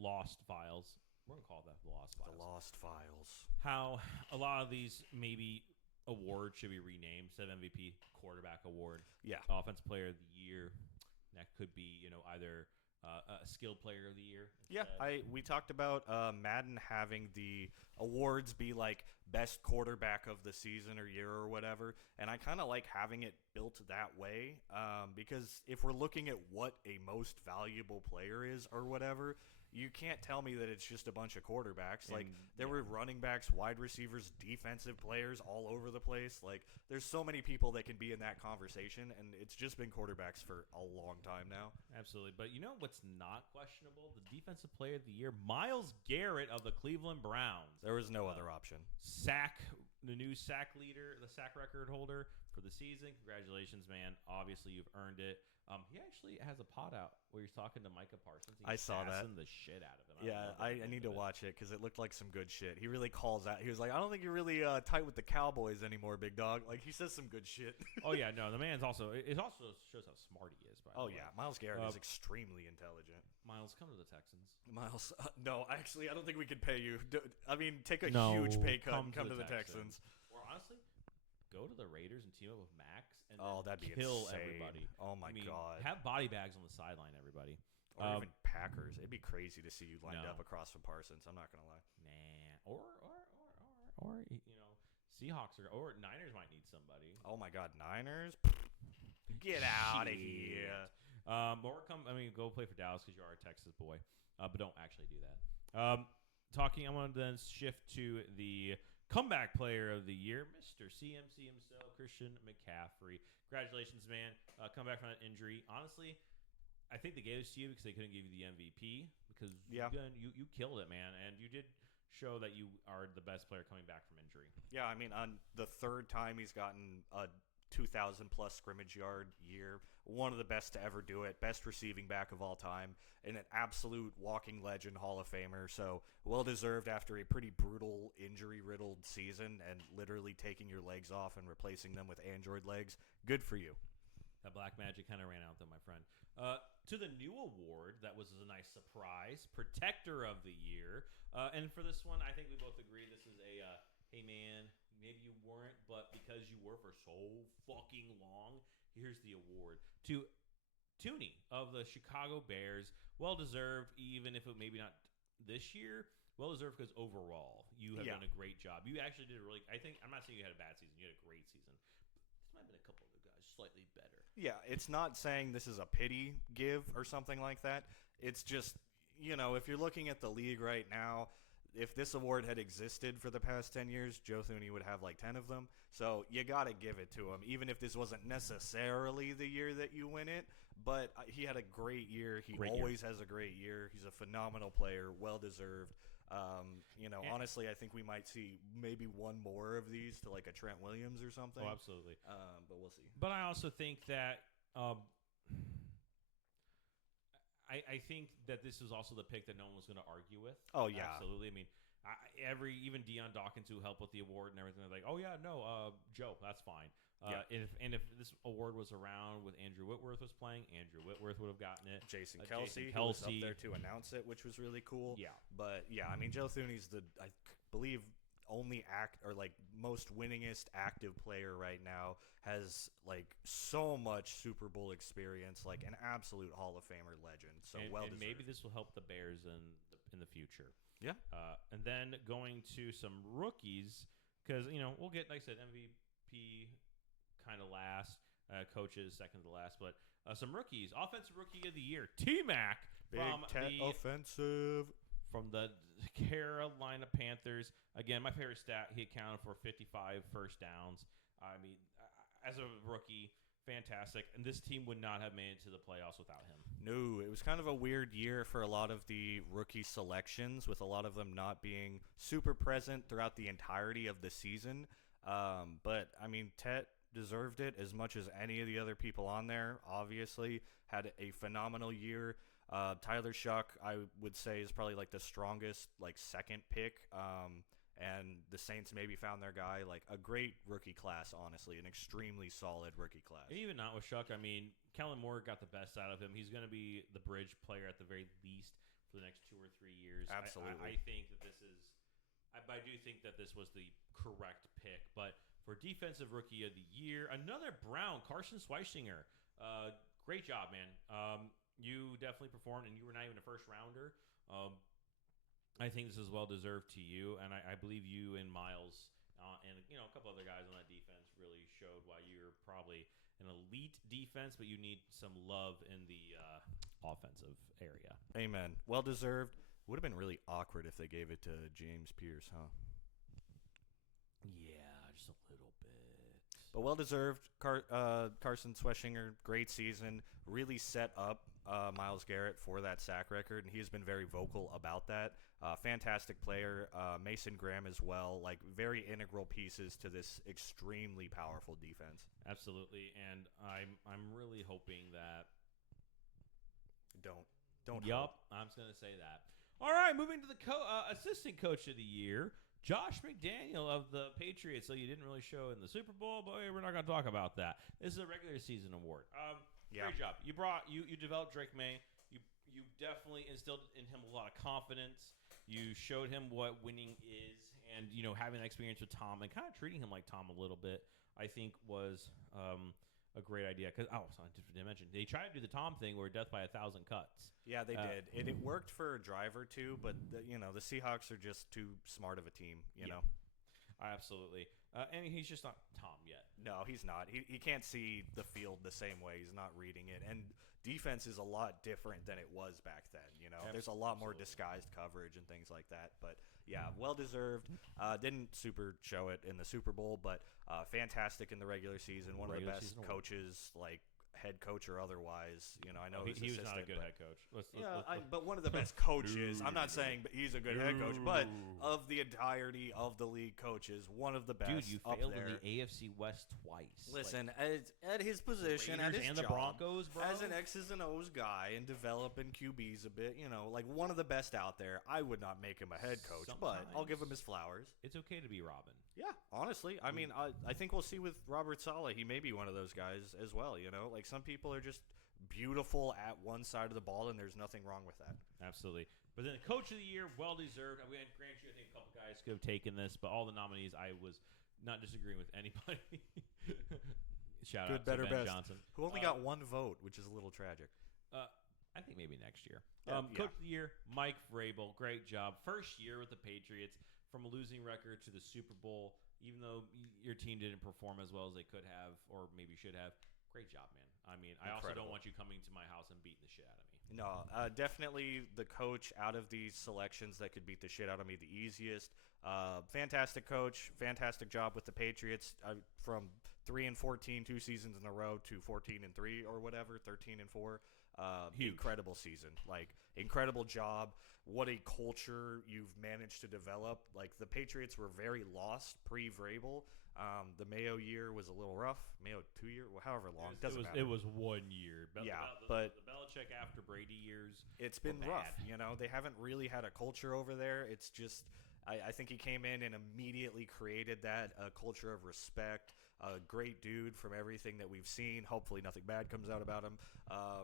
Lost Files. We're going to call that the Lost Files. The Lost Files. How a lot of these maybe awards should be renamed instead of MVP, quarterback award. Yeah. Offensive Player of the Year. That could be, either a skilled player of the year. Yeah, we talked about Madden having the awards be like best quarterback of the season or year or whatever, and I kind of like having it built that way because if we're looking at what a most valuable player is or whatever, you can't tell me that it's just a bunch of quarterbacks. Like, there were running backs, wide receivers, defensive players all over the place. Like, there's so many people that can be in that conversation, and it's just been quarterbacks for a long time now. Absolutely. But you know what's not questionable? The defensive player of the year, Myles Garrett of the Cleveland Browns. There was no other option. The new sack leader, the sack record holder for the season. Congratulations, man. Obviously, you've earned it. He actually has a pod out where he's talking to Micah Parsons. I saw that. The shit out of him. I need to watch it because it looked like some good shit. He really calls out. He was like, I don't think you're really tight with the Cowboys anymore, big dog. Like, he says some good shit. Oh, yeah. No, the man's also – it also shows how smart he is, by the way. Yeah. Myles Garrett is extremely intelligent. Myles, come to the Texans. Myles, no, actually, I don't think we can pay you. Take a huge pay cut and come to the Texans. Or honestly, go to the Raiders and team up with Max and that'd be kill insane. everybody. Oh, my God. Have body bags on the sideline, everybody. Or even Packers. It'd be crazy to see you lined up across from Parsons. I'm not going to lie. Nah. Or Seahawks or Niners might need somebody. Oh, my God. Niners? Get out of here. Go play for Dallas because you are a Texas boy. But don't actually do that. I'm going to then shift to the comeback player of the year, Mr. CMC himself, Christian McCaffrey. Congratulations, man. Come back from that injury. Honestly, I think they gave this to you because they couldn't give you the MVP because you killed it, man. And you did show that you are the best player coming back from injury. Yeah, I mean, on the third time he's gotten a 2,000-plus scrimmage yard year. One of the best to ever do it. Best receiving back of all time. And an absolute walking legend, Hall of Famer. So, well-deserved after a pretty brutal, injury-riddled season and literally taking your legs off and replacing them with Android legs. Good for you. That black magic kind of ran out, though, my friend. To the new award, that was a nice surprise. Protector of the Year. And for this one, I think we both agree this is a, hey, man, maybe you weren't, but because you were for so fucking long, here's the award. To Tooney of the Chicago Bears, well-deserved, even if it maybe not this year. Well-deserved because overall, you have done a great job. You actually did I'm not saying you had a bad season. You had a great season. This might have been a couple other guys slightly better. Yeah, it's not saying this is a pity give or something like that. It's just, if you're looking at the league right now, if this award had existed for the past 10 years, Joe Thuney would have like 10 of them. So you got to give it to him, even if this wasn't necessarily the year that you win it. But he had a great year. He always has a great year. He's a phenomenal player, well-deserved. Honestly, I think we might see maybe one more of these to like a Trent Williams or something. Oh, absolutely. But we'll see. But I also think that I think that this is also the pick that no one was going to argue with. Oh, yeah. Absolutely. I mean, even Deion Dawkins, who helped with the award and everything, they're like, oh, yeah, no, Joe, that's fine. If this award was around with Andrew Whitworth was playing, Andrew Whitworth would have gotten it. Jason Kelsey was up there to announce it, which was really cool. Yeah. But, yeah, I mean, Joe Thuney's I believe, only most winningest active player right now, has like so much Super Bowl experience, like an absolute Hall of Famer legend. So and maybe this will help the Bears in the future. Yeah. And then going to some rookies, because we'll get, like I said, MVP kind of last, coaches second to last, but some rookies. Offensive Rookie of the Year, T-Mac offensive from the Carolina Panthers. Again, my favorite stat, he accounted for 55 first downs. I mean, as a rookie, fantastic. And this team would not have made it to the playoffs without him. No, it was kind of a weird year for a lot of the rookie selections, with a lot of them not being super present throughout the entirety of the season. But, I mean, Tet deserved it as much as any of the other people on there. Obviously, had a phenomenal year. Tyler Shuck, I would say, is probably like the strongest, like second pick. And the Saints maybe found their guy. Like a great rookie class, honestly, an extremely solid rookie class. And even not with Shuck, I mean, Kellen Moore got the best out of him. He's going to be the bridge player at the very least for the next 2 or 3 years. Absolutely. I think that this is. I do think that this was the correct pick, but for Defensive Rookie of the Year, another Brown, Carson Schweichinger. Great job, man. You definitely performed, and you were not even a first rounder. I think this is well deserved to you, and I believe you and Myles and a couple other guys on that defense really showed why you're probably an elite defense, but you need some love in the offensive area. Amen. Well deserved. Would have been really awkward if they gave it to James Pierce, huh? Yeah, just a little bit. But well-deserved. Carson Schweschinger, great season. Really set up Myles Garrett for that sack record, and he has been very vocal about that. Fantastic player. Mason Graham as well. Like, very integral pieces to this extremely powerful defense. Absolutely, and I'm really hoping that. Don't. Yup, I'm just gonna say that. All right, moving to the assistant coach of the year. Josh McDaniel of the Patriots. So you didn't really show in the Super Bowl, but we're not going to talk about that. This is a regular season award. Great job. You developed Drake May. You definitely instilled in him a lot of confidence. You showed him what winning is, and having that experience with Tom and kind of treating him like Tom a little bit, I think was a great idea. Because I didn't mention they tried to do the Tom thing where death by 1,000 cuts. Yeah, they did. It worked for Driver too, but the Seahawks are just too smart of a team. You know. Absolutely. And he's just not Tom yet. No, he's not. He can't see the field the same way. He's not reading it. And defense is a lot different than it was back then. There's a lot more disguised coverage and things like that. But, yeah, well-deserved. Didn't super show it in the Super Bowl, but fantastic in the regular season. One of the best coaches, like, head coach or otherwise. I know he was not a good head coach. But one of the best coaches. I'm not saying he's a good head coach, but of the entirety of the league coaches, one of the best. Dude, you failed in the AFC West twice. Listen, at his position, at his and job, the Broncos, bro, as an X's and O's guy and developing QBs a bit, like one of the best out there. I would not make him a head coach, but I'll give him his flowers. It's okay to be Robin. Yeah, honestly. I mean, I think we'll see with Robert Saleh. He may be one of those guys as well, Like, some people are just beautiful at one side of the ball, and there's nothing wrong with that. Absolutely. But then Coach of the Year, well-deserved. I mean, grant you, I think a couple guys could have taken this, but all the nominees, I was not disagreeing with anybody. Shout out to Ben best. Johnson. Who only got one vote, which is a little tragic. I think maybe next year. Yeah. Coach of the Year, Mike Vrabel. Great job. First year with the Patriots. From a losing record to the Super Bowl, even though your team didn't perform as well as they could have or maybe should have, great job, man. I mean, I also don't want you coming to my house and beating the shit out of me. No, definitely the coach out of these selections that could beat the shit out of me the easiest. Fantastic coach, fantastic job with the Patriots from 3-14 2 seasons in a row to 14-3 or whatever, 13-4. Incredible season, incredible job. What a culture you've managed to develop. Like, the Patriots were very lost pre-Vrabel. The Mayo year was a little rough. Mayo 2 year, however long, doesn't matter. It was 1 year. But the Belichick after Brady years, it's been rough. They haven't really had a culture over there. It's just, I think he came in and immediately created that culture of respect. A great dude from everything that we've seen. Hopefully nothing bad comes out about him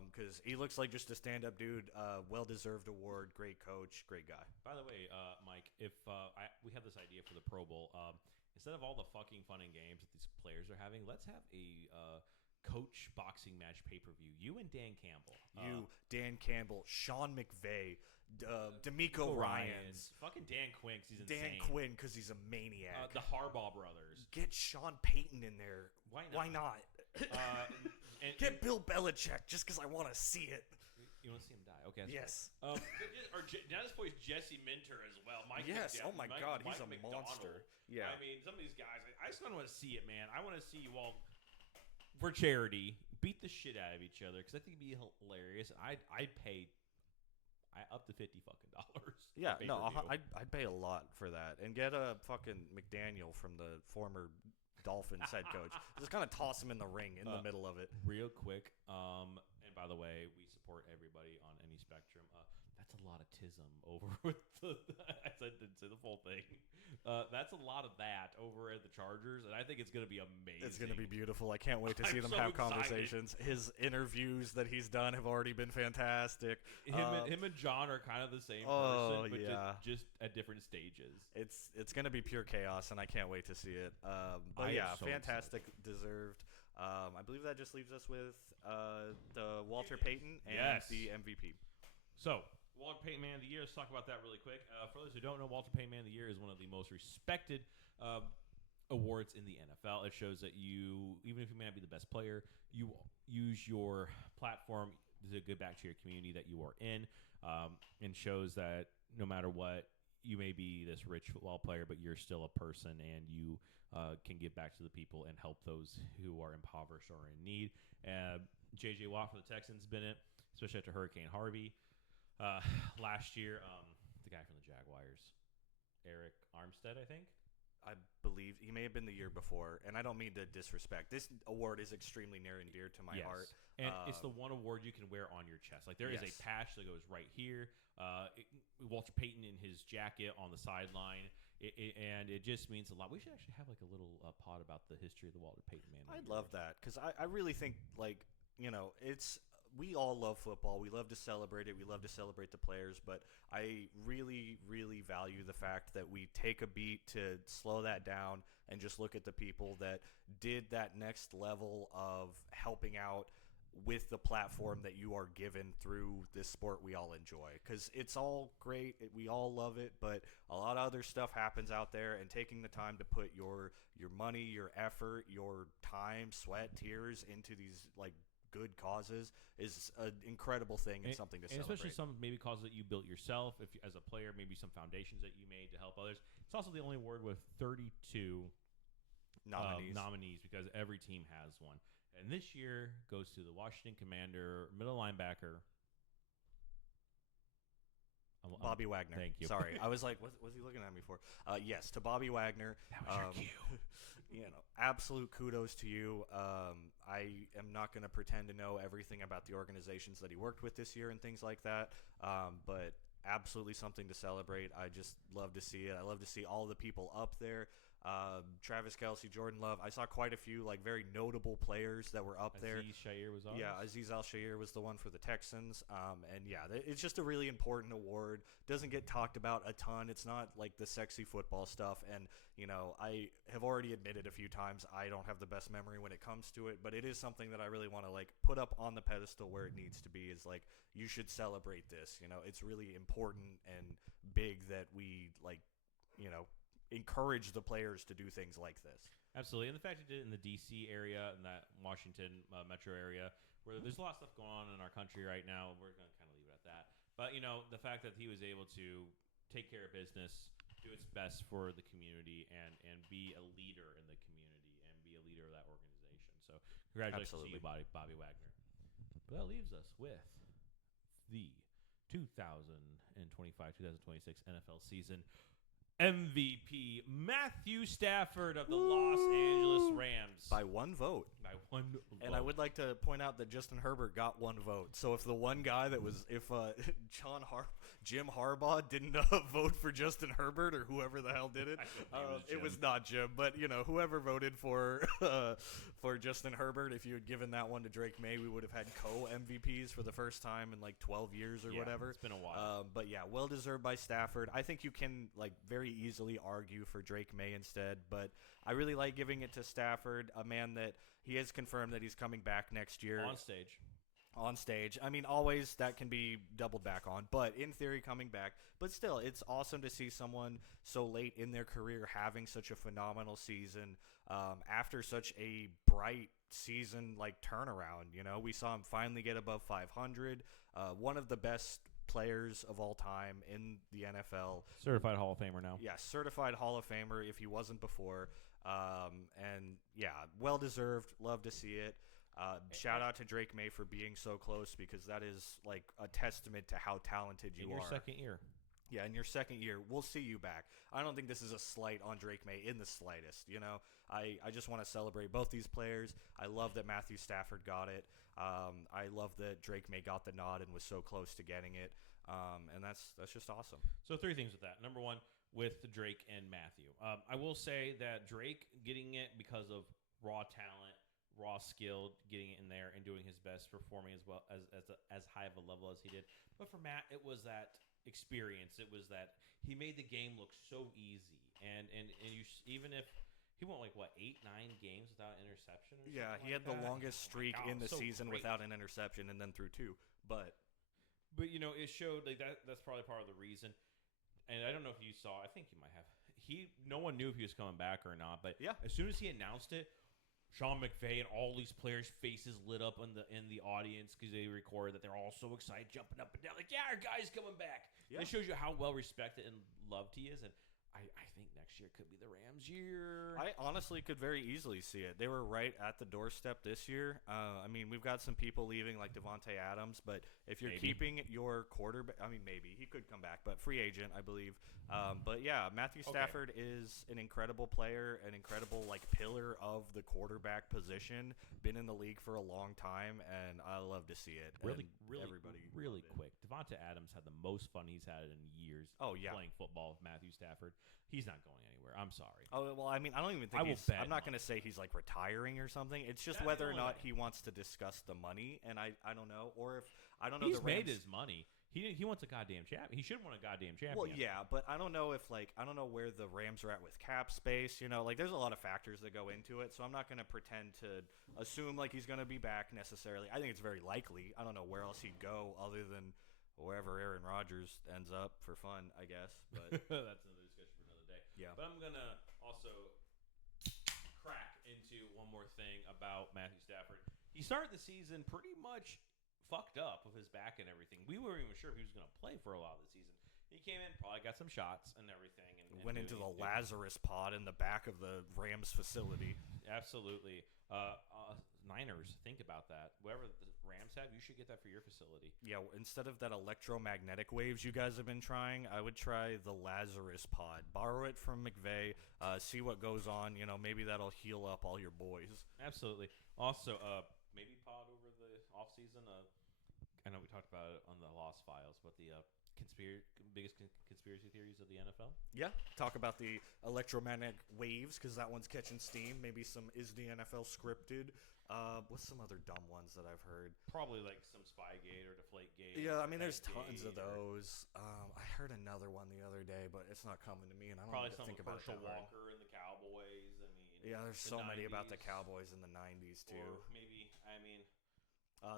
because he looks like just a stand-up dude. Well-deserved award. Great coach. Great guy. By the way, Mike, if we have this idea for the Pro Bowl, instead of all the fucking fun and games that these players are having, let's have a coach boxing match pay-per-view. You and Dan Campbell. Dan Campbell, Sean McVay, D'Amico Ryans. Fucking Dan Quinn, because he's insane. Dan Quinn, because he's a maniac. The Harbaugh brothers. Get Sean Payton in there. Why not? And get Bill Belichick, just because I want to see it. You want to see him die? Okay. Yes. Or now this boy's Jesse Minter as well. Yes. Oh my God, he's a monster. Yeah. I mean, some of these guys, I just don't want to see it, man. I want to see you all for charity beat the shit out of each other because I think it'd be hilarious. I'd pay up to $50 fucking dollars. Yeah, no, I'd pay a lot for that and get a fucking McDaniel from the former Dolphins head coach. Just kind of toss him in the ring in the middle of it. Real quick. And by the way, we support everybody on any spectrum. That's a lot of tism over with I didn't say the full thing. That's a lot of that over at the Chargers, and I think it's going to be amazing. It's going to be beautiful. I can't wait to see them have conversations. His interviews that he's done have already been fantastic. Him and John are kind of the same person, but just at different stages. It's going to be pure chaos, and I can't wait to see it. But yeah, fantastic, deserved. I believe that just leaves us with the Walter Payton and the MVP. So, Walter Payton Man of the Year. Let's talk about that really quick. For those who don't know, Walter Payton Man of the Year is one of the most respected awards in the NFL. It shows that you, even if you may not be the best player, you use your platform to give back to your community that you are in, and shows that no matter what, you may be this rich football player, but you're still a person, and you can give back to the people and help those who are impoverished or in need. J.J. Watt for the Texans been it, especially after Hurricane Harvey last year. The guy from the Jaguars, Eric Armstead, I think. I believe he may have been the year before, and I don't mean to disrespect. This award is extremely near and dear to my heart. And it's the one award you can wear on your chest. Like, there is a patch that goes right here. Walter Payton in his jacket on the sideline. And it just means a lot. We should actually have like a little pod about the history of the Walter Payton man. I'd love that, because I really think, like, we all love football. We love to celebrate it. We love to celebrate the players. But I really, really value the fact that we take a beat to slow that down and just look at the people that did that next level of helping out with the platform that you are given through this sport we all enjoy. Because it's all great. We all love it. But a lot of other stuff happens out there. And taking the time to put your money, your effort, your time, sweat, tears into these, like, good causes is an incredible thing and something to celebrate. Especially some maybe causes that you built yourself, if as a player, maybe some foundations that you made to help others. It's also the only award with 32 nominees, because every team has one. And this year goes to the Washington Commander middle linebacker, Bobby Wagner. Thank you. Sorry, I was like, what was he looking at me for? Yes, to Bobby Wagner. That was your cue. Absolute kudos to you. I am not going to pretend to know everything about the organizations that he worked with this year and things like that, but absolutely something to celebrate. I just love to see it. I love to see all the people up there. Travis Kelce, Jordan Love. I saw quite a few like very notable players that were up there. Aziz Shair was on. Yeah, Aziz Al-Shair was the one for the Texans. And yeah, it's just a really important award. Doesn't get talked about a ton. It's not like the sexy football stuff. And, I have already admitted a few times I don't have the best memory when it comes to it, but it is something that I really want to like put up on the pedestal where it needs to be. Is like, you should celebrate this. It's really important and big that we like, encourage the players to do things like this. Absolutely. And the fact he did it in the D.C. area and that Washington metro area, where there's a lot of stuff going on in our country right now, we're going to kind of leave it at that. But, the fact that he was able to take care of business, do its best for the community, and be a leader in the community and be a leader of that organization. So congratulations to you, Bobby Wagner. But that leaves us with the 2025-2026 NFL season MVP Matthew Stafford of the Los Angeles Rams. By one vote. And I would like to point out that Justin Herbert got one vote. So if the one guy that was, Jim Harbaugh didn't vote for Justin Herbert or whoever the hell did it, it was not Jim. But, whoever voted for Justin Herbert, if you had given that one to Drake May, we would have had co-MVPs for the first time in like 12 years or whatever. It's been a while. But yeah, well-deserved by Stafford. I think you can like very easily argue for Drake May instead, but I really like giving it to Stafford, a man that he has confirmed that he's coming back next year. On stage. I mean, always that can be doubled back on, but in theory coming back. But still, it's awesome to see someone so late in their career having such a phenomenal season after such a bright season like turnaround. We saw him finally get above 500. One of the best players of all time in the NFL. Certified Hall of Famer now. Yeah, certified Hall of Famer if he wasn't before. And yeah, well-deserved. Love to see it. Shout out to Drake May for being so close, because that is like a testament to how talented you are. In your second year. Yeah, in your second year, we'll see you back. I don't think this is a slight on Drake May in the slightest. I just want to celebrate both these players. I love that Matthew Stafford got it. I love that Drake May got the nod and was so close to getting it. And that's just awesome. So 3 things with that. Number 1, with Drake and Matthew. I will say that Drake getting it because of raw talent, raw skill, getting it in there and doing his best, performing as well as high of a level as he did. But for Matt, it was that experience. It was that he made the game look so easy, and you, even if he went like 8-9 games without an interception. Or yeah, he had the longest streak in the season without an interception, and then threw 2. But it showed like that. That's probably part of the reason. And I don't know if you saw. I think you might have. No one knew if he was coming back or not. But yeah, as soon as he announced it, Sean McVay and all these players' faces lit up in the audience because they record that they're all so excited, jumping up and down, like, yeah, our guy's coming back. Yeah. It shows you how well respected and loved he is, and I think next year could be the Rams' year. I honestly could very easily see it. They were right at the doorstep this year. I mean, we've got some people leaving like Devontae Adams, but if you're keeping your quarterback, I mean, maybe he could come back, but free agent, I believe. But yeah, Matthew Stafford is an incredible player, an incredible like pillar of the quarterback position. Been in the league for a long time, and I love to see it. Really everybody quick. Devontae Adams had the most fun he's had in years. Playing football with Matthew Stafford. He's not going anywhere. I'm sorry. Oh, well, I mean, I don't even think I'm not going to say he's like retiring or something. It's just whether or not he wants to discuss the money, and I don't know, or if I don't know. He's made his money. He wants a goddamn champion. He should want a goddamn champion. Well, yeah, but I don't know if I don't know where the Rams are at with cap space. You know, like there's a lot of factors that go into it. So I'm not going to pretend to assume like he's going to be back necessarily. I think it's very likely. I don't know where else he'd go other than wherever Aaron Rodgers ends up for fun, I guess. But that's another discussion for another day. Yeah. But I'm gonna also crack into one more thing about Matthew Stafford. He started the season pretty much fucked up with his back and everything. We weren't even sure if he was gonna play for a lot of the season. He came in, probably got some shots and everything, and went into the Lazarus pod in the back of the Rams facility. Absolutely. Niners, think about that. Whatever the Rams have, you should get that for your facility. Yeah, instead of that electromagnetic waves you guys have been trying, I would try the Lazarus pod. Borrow it from McVay, see what goes on. You know, maybe that'll heal up all your boys. Absolutely. Also, maybe pod over the offseason. I know we talked about it on the Lost Files, but the biggest conspiracy theories of the NFL. Yeah, talk about the electromagnetic waves because that one's catching steam. Maybe some is the NFL scripted. What's some other dumb ones that I've heard? Probably like some Spygate or Deflategate. Yeah, I mean, there's tons of those. I heard another one the other day, but it's not coming to me, and I don't probably know think about Herschel Walker and the Cowboys. I mean, yeah, there's so many about the Cowboys in the '90s too. Or maybe, I mean.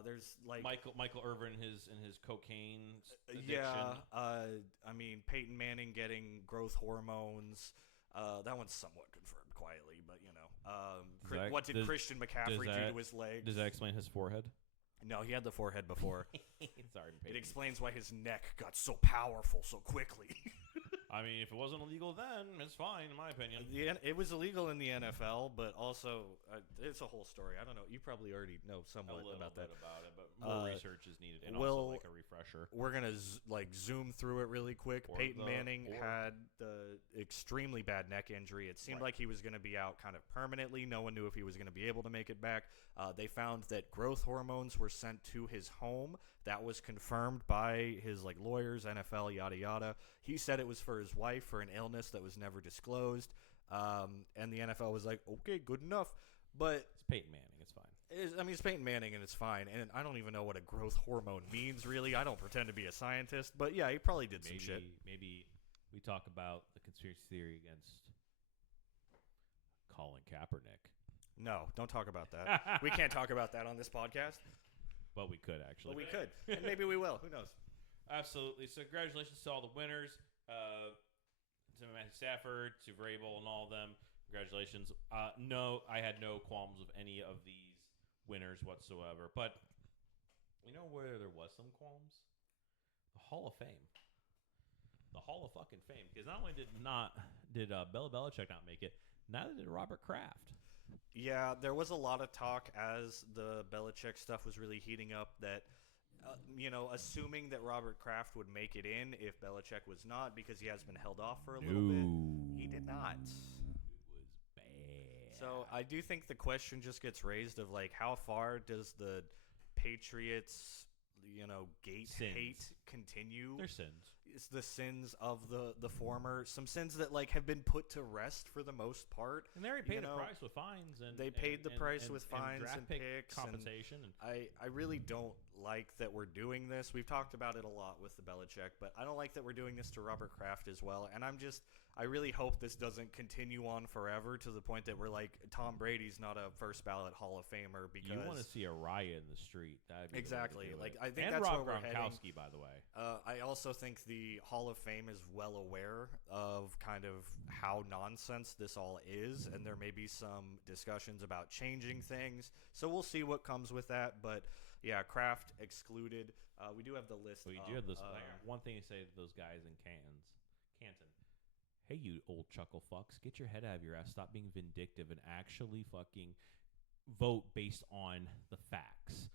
There's like Michael Irvin in his cocaine addiction. Yeah, I mean Peyton Manning getting growth hormones. That one's somewhat confirmed quietly, but you know, what did Christian McCaffrey do to his legs? Does that explain his forehead? No, he had the forehead before. Sorry, it explains why his neck got so powerful so quickly. I mean, if it wasn't illegal then, it's fine, in my opinion. It was illegal in the NFL, but also it's a whole story. I don't know. You probably already know somewhat about that. But more research is needed, and also like a refresher. We're gonna zoom through it really quick. Peyton Manning had the extremely bad neck injury. It seemed like he was going to be out kind of permanently. No one knew if he was going to be able to make it back. They found that growth hormones were sent to his home. That was confirmed by his lawyers, NFL, yada yada. He said it was for his wife for an illness that was never disclosed, and the NFL was like, okay, good enough. But it's Peyton Manning, it's fine. It's Peyton Manning, and it's fine. And I don't even know what a growth hormone means, really. I don't pretend to be a scientist, but yeah, he probably did some shit. Maybe we talk about the conspiracy theory against Colin Kaepernick. No, don't talk about that. We can't talk about that on this podcast. But we could, actually. But we could. And maybe we will. Who knows? Absolutely. So congratulations to all the winners. To Matthew Stafford, to Vrabel, and all of them. Congratulations. No, I had no qualms with any of these winners whatsoever. But you know where there was some qualms? The Hall of Fame. The Hall of fucking Fame. Because not only did Belichick not make it, neither did Robert Kraft. Yeah, there was a lot of talk as the Belichick stuff was really heating up that, assuming that Robert Kraft would make it in if Belichick was not, because he has been held off for a little bit. He did not. It was bad. So I do think the question just gets raised of, how far does the Patriots, hate continue? Their sins. It's the sins of the former, some sins that have been put to rest for the most part. And they already paid the price with fines, and they paid the price with fines and picks, compensation. And I really don't like that we're doing this. We've talked about it a lot with the Belichick, but I don't like that we're doing this to Robert Kraft as well. And I really hope this doesn't continue on forever to the point that we're Tom Brady's not a first ballot Hall of Famer because you want to see a riot in the street. That'd be exactly. The I think and that's Rob where we're Gronkowski, heading. by the way. I also think the the Hall of Fame is well aware of kind of how nonsense this all is, and there may be some discussions about changing things. So we'll see what comes with that. But yeah, Kraft excluded. We do have the list. Well, you do have this. One thing to say to those guys in Canton. Hey, you old chuckle fucks, get your head out of your ass. Stop being vindictive and actually fucking vote based on the facts,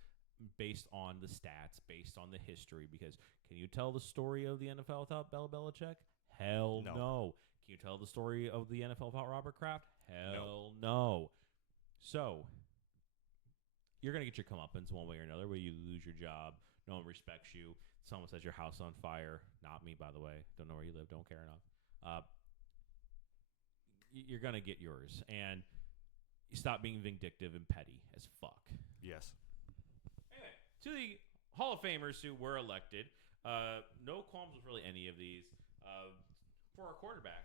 based on the stats, based on the history. Because can you tell the story of the NFL without Bill Belichick? Hell no. Can you tell the story of the NFL without Robert Kraft? Hell no. So you're going to get your comeuppance one way or another, where you lose your job, no one respects you, someone sets your house on fire. Not me, by the way. Don't know where you live. Don't care enough. You're going to get yours. And you stop being vindictive and petty as fuck. Yes. Anyway, to the Hall of Famers who were elected, no qualms with really any of these. For our quarterback,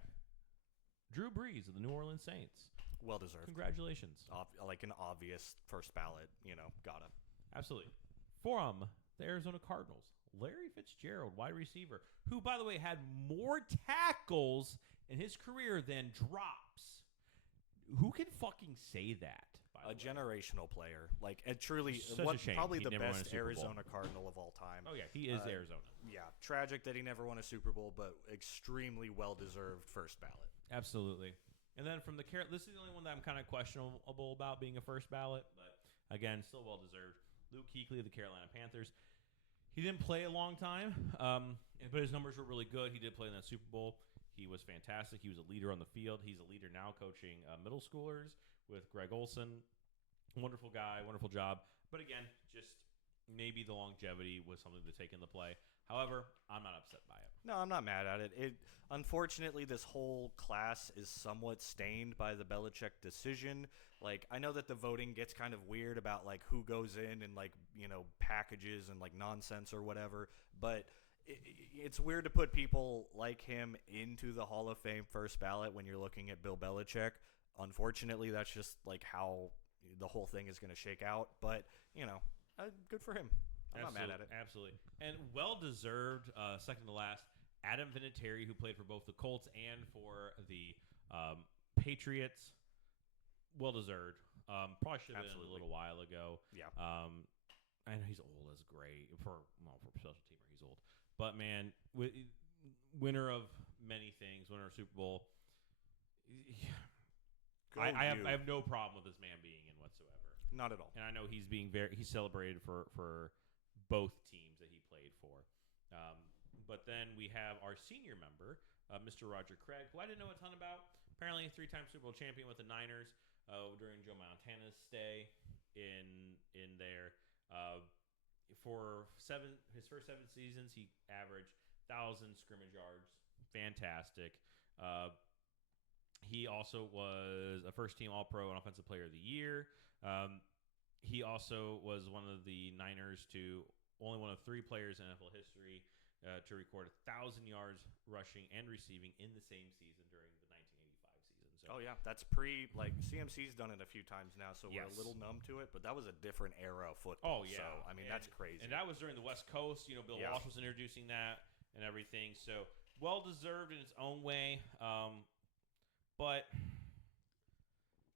Drew Brees of the New Orleans Saints. Well deserved. Congratulations. Like an obvious first ballot, gotta. Absolutely. For the Arizona Cardinals, Larry Fitzgerald, wide receiver, who, by the way, had more tackles in his career than drops. Who can fucking say that? A generational player, like truly, a probably the best Arizona Cardinal of all time. Oh yeah, he is Arizona. Yeah, tragic that he never won a Super Bowl, but extremely well deserved first ballot. Absolutely. And then from this is the only one that I'm kind of questionable about being a first ballot, but again, still well deserved. Luke Kuechly of the Carolina Panthers. He didn't play a long time, but his numbers were really good. He did play in that Super Bowl. He was fantastic. He was a leader on the field. He's a leader now coaching middle schoolers with Greg Olson. Wonderful guy, wonderful job. But again, just maybe the longevity was something to take into play. However, I'm not upset by it. No, I'm not mad at it. Unfortunately, this whole class is somewhat stained by the Belichick decision. Like, I know that the voting gets kind of weird about, like, who goes in and, like, packages and, like, nonsense or whatever. But it's weird to put people like him into the Hall of Fame first ballot when you're looking at Bill Belichick. Unfortunately, that's just, like, how the whole thing is going to shake out. But, good for him. I'm not mad at it. Absolutely. And well-deserved, second to last, Adam Vinatieri, who played for both the Colts and for the Patriots. Well-deserved. Probably should have been a little while ago. Yeah. I know he's old as gray. For a special teamer, he's old. But, man, winner of many things, winner of Super Bowl. I have no problem with this man being in whatsoever. Not at all. And I know he's celebrated for both teams that he played for. But then we have our senior member, Mr. Roger Craig, who I didn't know a ton about. Apparently a three-time Super Bowl champion with the Niners during Joe Montana's stay in there. For his first 7 seasons, he averaged 1,000 scrimmage yards. Fantastic. He also was a first-team All-Pro and Offensive Player of the Year. He also was one of the Niners only one of 3 players in NFL history to record 1,000 yards rushing and receiving in the same season during the 1985 season. So, oh, yeah. That's CMC's done it a few times now, so we're a little numb to it, but that was a different era of football. Oh, yeah. So, I mean, that's crazy. And that was during the West Coast. Bill Walsh was introducing that and everything. So, well-deserved in its own way. But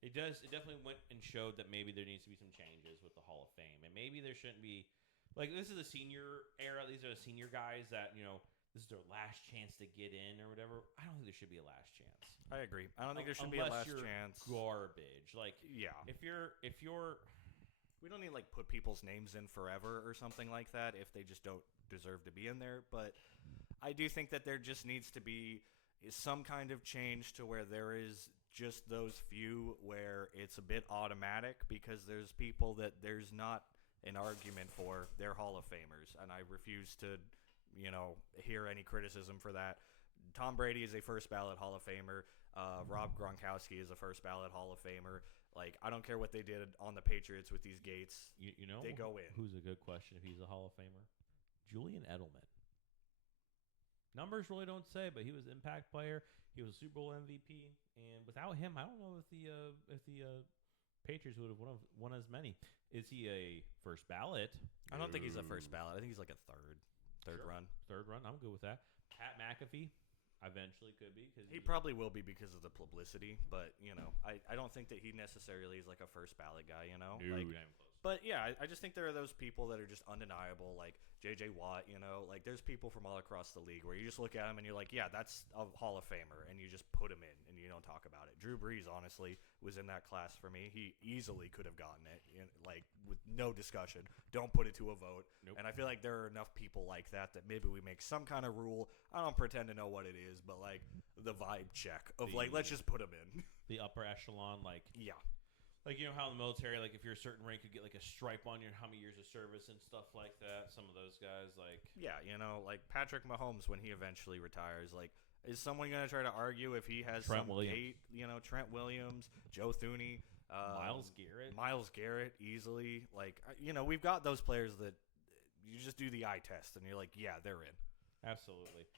it definitely went and showed that maybe there needs to be some changes with the Hall of Fame. And maybe there shouldn't be, this is a senior era. These are the senior guys that, this is their last chance to get in or whatever. I don't think there should be a last chance. I agree. I don't think there should be a last chance. Garbage. Yeah. If you're we don't need to put people's names in forever or something like that if they just don't deserve to be in there. But I do think that there just needs to be some kind of change to where there is just those few where it's a bit automatic, because there's people that there's not an argument for. They're Hall of Famers, and I refuse to hear any criticism for that. Tom Brady is a first ballot Hall of Famer. Rob Gronkowski is a first ballot Hall of Famer. I don't care what they did on the Patriots with these gates. They go in. Who's a good question if he's a Hall of Famer? Julian Edelman. Numbers really don't say, but he was an impact player. He was a Super Bowl MVP, and without him, I don't know if the Patriots would have won as many. Is he a first ballot? I don't think he's a first ballot. I think he's a third Sure. run. Third run. I'm good with that. Pat McAfee eventually could be. Cause he probably will be because of the publicity, but, I don't think that he necessarily is like a first ballot guy, No, Like, not even close. but, yeah, I just think there are those people that are just undeniable, like J.J. Watt, Like, there's people from all across the league where you just look at him and you're like, yeah, that's a Hall of Famer, and you just put him in and you don't talk about it. Drew Brees, honestly, was in that class for me. He easily could have gotten it, like, with no discussion. Don't put it to a vote. Nope. And I feel like there are enough people like that maybe we make some kind of rule. I don't pretend to know what it is, but, like, the vibe check of, let's just put him in. The upper echelon, like... Yeah. Like, how in the military, like, if you're a certain rank, you get, like, a stripe on your how many years of service and stuff like that. Some of those guys, like... Yeah, like Patrick Mahomes when he eventually retires. Like, is someone going to try to argue if he has Trent Williams. Trent Williams, Joe Thuney. Myles Garrett, easily. Like, we've got those players that you just do the eye test, and you're like, yeah, they're in. Absolutely.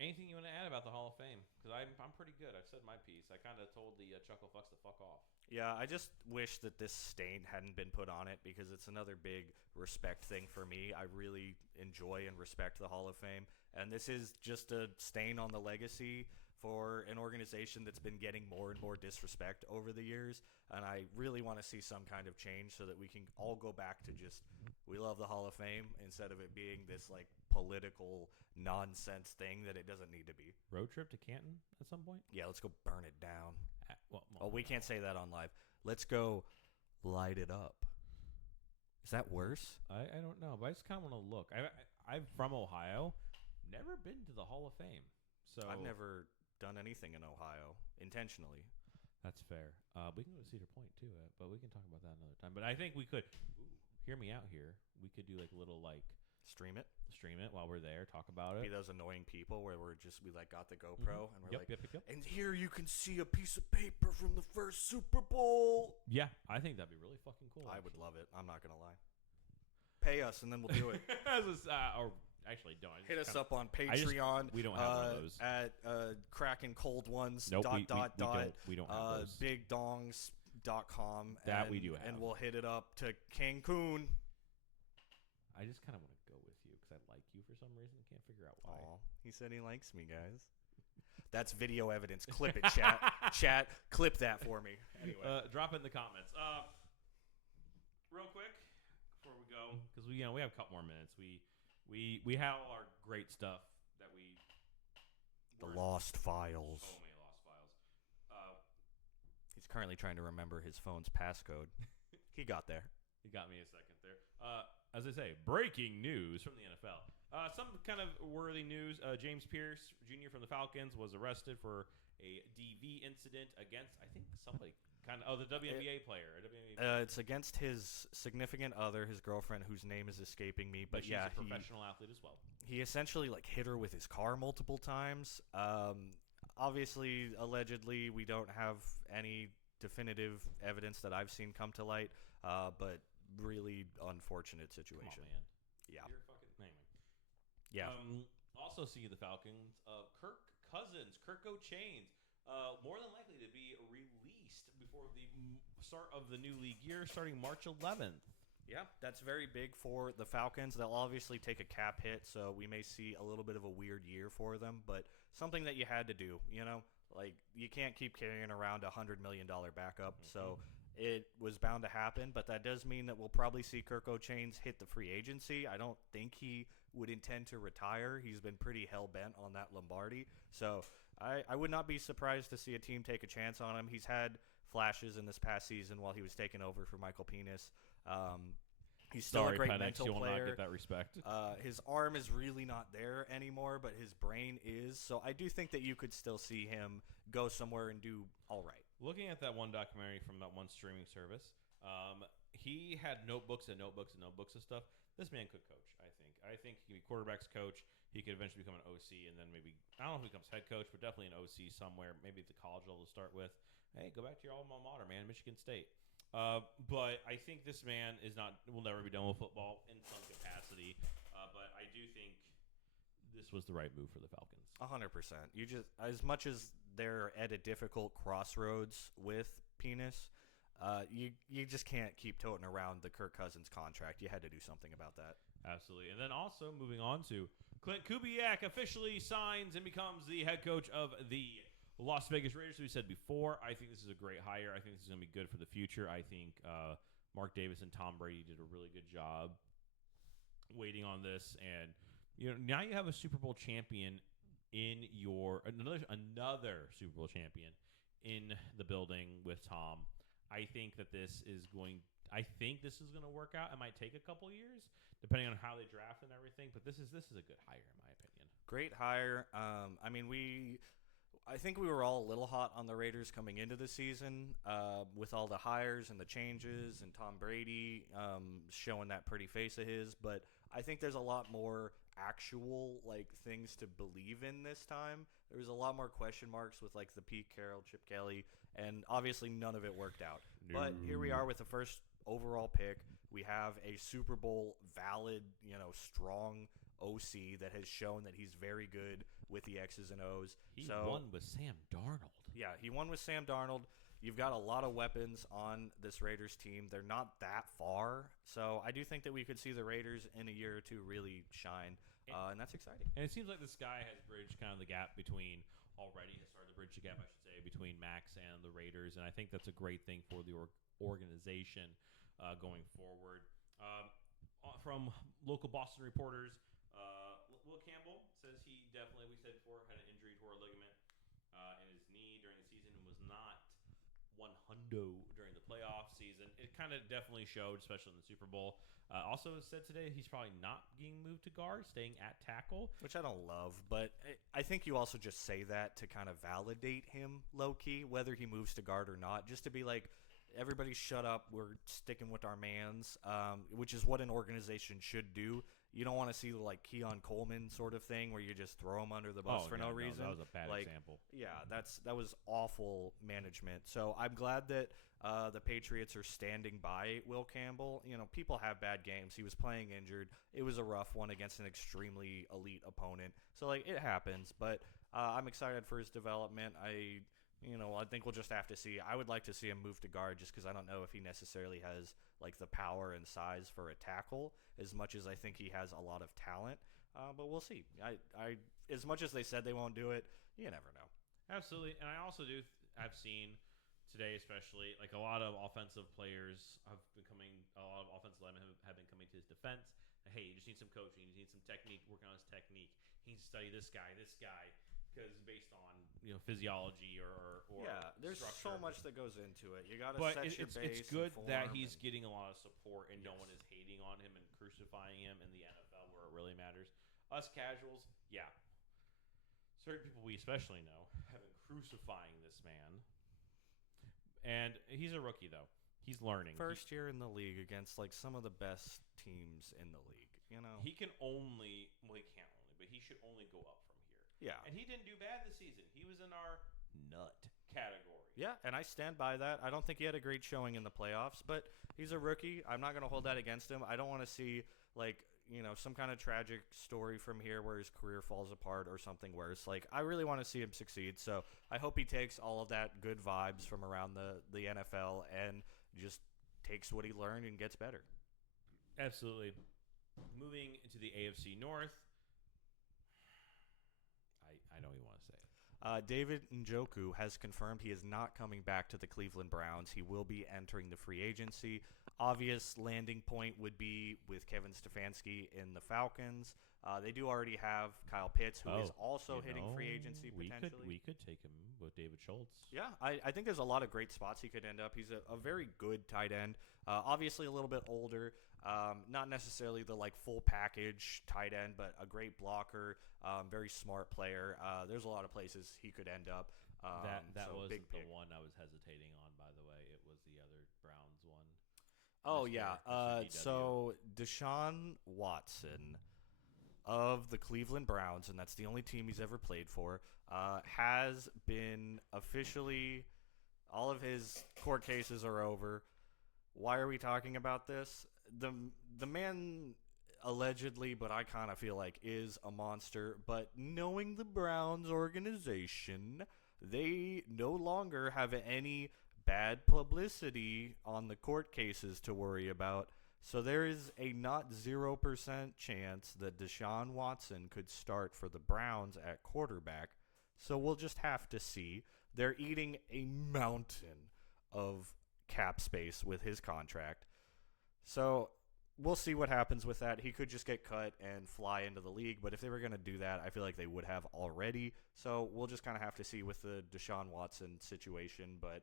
Anything you want to add about the Hall of Fame? Because I'm pretty good. I've said my piece. I kind of told the Chuckle Fucks to fuck off. Yeah, I just wish that this stain hadn't been put on it because it's another big respect thing for me. I really enjoy and respect the Hall of Fame, and this is just a stain on the legacy for an organization that's been getting more and more disrespect over the years, and I really want to see some kind of change so that we can all go back to just, we love the Hall of Fame instead of it being this, like, political nonsense thing that it doesn't need to be. Road trip to Canton at some point? Yeah, let's go burn it down. We can't say that on live. Let's go light it up. Is that worse? I don't know, but I just kind of want to look. I'm from Ohio. Never been to the Hall of Fame. So I've never done anything in Ohio intentionally. That's fair. We can go to Cedar Point too, but we can talk about that another time. But I think we could. Hear me out here. We could do like a little stream it while we're there. Talk about it. Be those annoying people where we got the GoPro and we're yep. And here you can see a piece of paper from the first Super Bowl. Yeah, I think that'd be really fucking cool. I would love it. I'm not gonna lie. Pay us and then we'll do it. Or actually, don't hit us up on Patreon. We don't have one of those at Cracking Cold Ones. Nope, we don't have those. BigDongs.com. That we do have, and we'll hit it up to Cancun. I just kind of want to go with you because I like you for some reason. I can't figure out why. Aw, he said he likes me, guys. That's video evidence. Clip it, chat. Chat, clip that for me. Anyway, drop it in the comments. Real quick before we go, because we have a couple more minutes. We have all our great stuff that we. The lost files. So many lost files. He's currently trying to remember his phone's passcode. He got there. He got me a second there. As I say, breaking news from the NFL. Some kind of worthy news. James Pierce Jr. from the Falcons was arrested for a DV incident against, I think, somebody. The WNBA player. It's against his significant other, his girlfriend, whose name is escaping me. But she's a professional athlete as well. He essentially hit her with his car multiple times. Obviously, allegedly, we don't have any definitive evidence that I've seen come to light. But really unfortunate situation. Come on, man. Yeah. You're fucking anyway. Yeah. Also see the Falcons. Kirk Cousins, Kirko Chains, more than likely to be released before the start of the new league year, starting March 11th. Yeah, that's very big for the Falcons. They'll obviously take a cap hit, so we may see a little bit of a weird year for them, but something that you had to do, you can't keep carrying around a $100 million backup, so it was bound to happen, but that does mean that we'll probably see Kirko Chains hit the free agency. I don't think he would intend to retire. He's been pretty hell-bent on that Lombardi. So I would not be surprised to see a team take a chance on him. He's had flashes in this past season while he was taking over for Michael Penis. He's still a great mental player. You'll not get that respect. His arm is really not there anymore, but his brain is. So I do think that you could still see him go somewhere and do all right. Looking at that one documentary from that one streaming service, he had notebooks and notebooks and notebooks of stuff. This man could coach, I think. I think he could be quarterback's coach. He could eventually become an OC, and then maybe, I don't know if he becomes head coach, but definitely an OC somewhere, maybe at the college level to start with. Hey, go back to your alma mater, man, Michigan State. But I think this man will never be done with football in some capacity. But I do think this was the right move for the Falcons. 100%. You just, as much as they're at a difficult crossroads with Penis, you just can't keep toting around the Kirk Cousins contract. You had to do something about that. Absolutely. And then also moving on to Clint Kubiak officially signs and becomes the head coach of the Las Vegas Raiders. As we said before, I think this is a great hire. I think this is going to be good for the future. I think Mark Davis and Tom Brady did a really good job waiting on this, and now you have a Super Bowl champion in another Super Bowl champion in the building with Tom. I think this is going to work out. It might take a couple years, depending on how they draft and everything. But this is a good hire, in my opinion. Great hire. I think we were all a little hot on the Raiders coming into the season with all the hires and the changes and Tom Brady showing that pretty face of his. But I think there's a lot more actual things to believe in this time. There was a lot more question marks with the Pete Carroll, Chip Kelly, and obviously none of it worked out. No. But here we are with the first overall pick. We have a Super Bowl valid, strong OC that has shown that he's very good with the X's and O's. He won with Sam Darnold. Yeah, he won with Sam Darnold. You've got a lot of weapons on this Raiders team. They're not that far. So I do think that we could see the Raiders in a year or two really shine, and that's exciting. And it seems like this guy has bridged kind of the gap between between Max and the Raiders, and I think that's a great thing for the organization going forward. From local Boston reporters, Will Campbell says he definitely, we said before, had an injury to a ligament in his knee during the season and was not 100 during the playoff season. It kind of definitely showed, especially in the Super Bowl. Also said today he's probably not being moved to guard, staying at tackle. Which I don't love, but I think you also just say that to kind of validate him low-key, whether he moves to guard or not, just to be like, everybody shut up, we're sticking with our mans, which is what an organization should do. You don't want to see Keon Coleman sort of thing where you just throw him under the bus for no reason. That was a bad example. Yeah, that was awful management. So I'm glad that the Patriots are standing by Will Campbell. People have bad games. He was playing injured. It was a rough one against an extremely elite opponent. So it happens, but I'm excited for his development. I think we'll just have to see. I would like to see him move to guard just because I don't know if he necessarily has the power and size for a tackle as much as I think he has a lot of talent. But we'll see. I as much as they said they won't do it, you never know. Absolutely. And I also I've seen today especially a lot of offensive players a lot of offensive linemen have been coming to his defense. Hey, you just need some coaching. You need some technique, working on his technique. He needs to study this guy, because based on physiology or there's structure. So much that goes into it. You got to set your base. It's good that he's getting a lot of support and no one is hating on him and crucifying him in the NFL where it really matters. Us casuals, yeah, certain people we especially know have been crucifying this man, and he's a rookie though. He's learning. First year in the league against some of the best teams in the league. He can only he can't only, but he should only go up from here. Yeah. And he didn't do bad this season. He was in our nut category. Yeah, and I stand by that. I don't think he had a great showing in the playoffs, but he's a rookie. I'm not going to hold that against him. I don't want to see, some kind of tragic story from here where his career falls apart or something worse. I really want to see him succeed, so I hope he takes all of that good vibes from around the NFL and just takes what he learned and gets better. Absolutely. Moving to the AFC North. I know you want to say it. David Njoku has confirmed he is not coming back to the Cleveland Browns. He will be entering the free agency. Obvious landing point would be with Kevin Stefanski in the Falcons. They do already have Kyle Pitts, who is also hitting free agency potentially. We could take him with David Schultz. Yeah, I think there's a lot of great spots he could end up. He's a very good tight end. Obviously a little bit older. Not necessarily the full package tight end, but a great blocker, very smart player. There's a lot of places he could end up. That so wasn't big the pick. one I was hesitating on, by the way. It was the other Browns one. Oh, yeah. So Deshaun Watson of the Cleveland Browns, and that's the only team he's ever played for, has been officially, all of his court cases are over. Why are we talking about this? The man allegedly, but I kind of feel like is a monster. But knowing the Browns organization, they no longer have any bad publicity on the court cases to worry about. So there is a not 0% chance that Deshaun Watson could start for the Browns at quarterback. So we'll just have to see. They're eating a mountain of cap space with his contract. So we'll see what happens with that. He could just get cut and fly into the league. But if they were going to do that, I feel like they would have already. So we'll just kind of have to see with the Deshaun Watson situation. But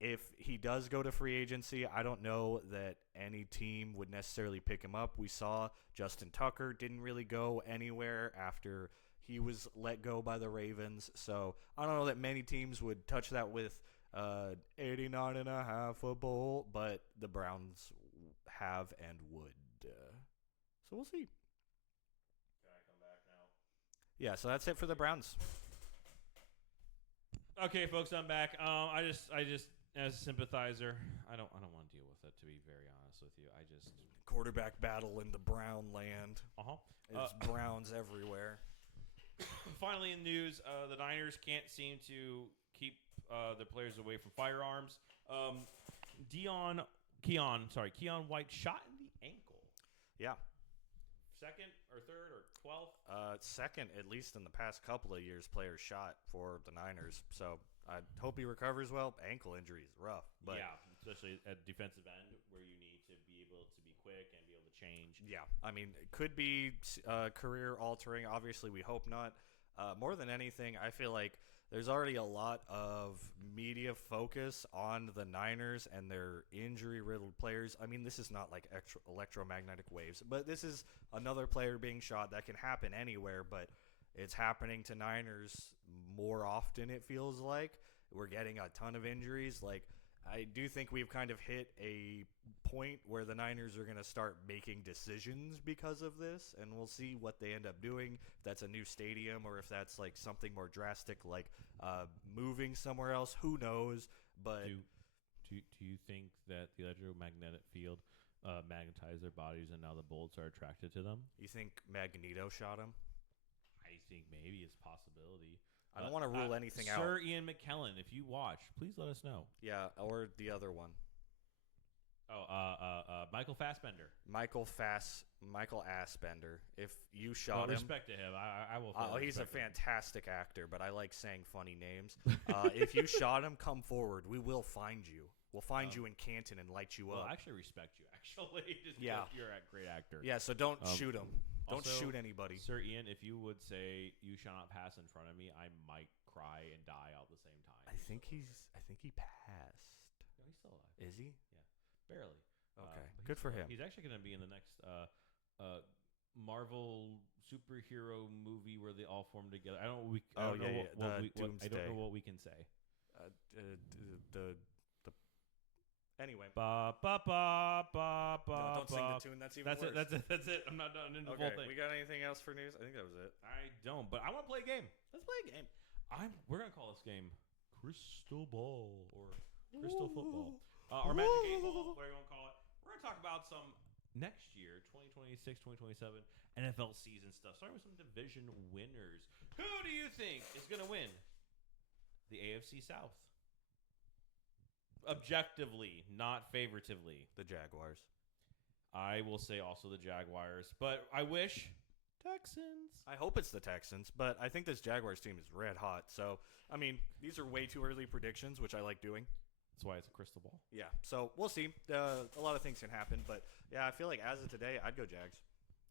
if he does go to free agency, I don't know that any team would necessarily pick him up. We saw Justin Tucker didn't really go anywhere after he was let go by the Ravens. So I don't know that many teams would touch that with 89.5 a bowl, but the Browns have and would. So we'll see. Can I come back now? Yeah, so that's it for the Browns. Okay, folks, I'm back. I just as a sympathizer, I don't want to deal with it, to be very honest with you. I just quarterback battle in the Brown land. There's Browns everywhere. Finally, in news, the Niners can't seem to keep their players away from firearms. Keon White shot in the ankle. Yeah. Second or third or 12th? Second, at least in the past couple of years, players shot for the Niners. So I hope he recovers well. Ankle injury is rough. But yeah, especially at defensive end where you need to be able to be quick and be able to change. Yeah, I mean, it could be career-altering. Obviously, we hope not. More than anything, I feel like there's already a lot of media focus on the Niners and their injury-riddled players. I mean, this is not like electromagnetic waves, but this is another player being shot. That can happen anywhere, but it's happening to Niners more often, it feels like. We're getting a ton of injuries. Like, I do think we've kind of hit a point where the Niners are going to start making decisions because of this, and we'll see what they end up doing. If that's a new stadium or if that's like something more drastic, like moving somewhere else. Who knows? But do you think that the electromagnetic field magnetized their bodies and now the bolts are attracted to them? You think Magneto shot him? I think maybe it's a possibility. I don't want to rule anything out. Sir Ian McKellen, if you watch, please let us know. Yeah, or the other one. Michael Fassbender. Michael Assbender. If you shot him, respect to him. I will. He's a fantastic actor, but I like saying funny names. If you shot him, come forward. We will find you. We'll find you in Canton and light you up. I actually respect you. Actually, yeah, you're a great actor. Yeah, so don't shoot him. Don't also, shoot anybody. Sir Ian, if you would say you shall not pass in front of me, I might cry and die all at the same time. I think he passed. No, he's still alive. Is he? Yeah, barely. Okay, good for him. He's actually going to be in the next Marvel superhero movie where they all form together. I don't know what we can say. Anyway. Ba ba ba ba ba. No, don't sing the tune. That's even worse. That's it. I'm not done into the whole thing. We got anything else for news? I think that was it. I don't, but I want to play a game. Let's play a game. We're gonna call this game Crystal Ball or Crystal Football or Magic 8 Ball, whatever you want to call it. We're gonna talk about some next year, 2026, 2027 NFL season stuff. Starting with some division winners. Who do you think is gonna win the AFC South? Objectively, not favoritively. The Jaguars. I will say also the Jaguars, but I wish Texans. I hope it's the Texans, but I think this Jaguars team is red hot. So, I mean, these are way too early predictions, which I like doing. That's why it's a crystal ball. Yeah, so we'll see. A lot of things can happen, but yeah, I feel like as of today, I'd go Jags.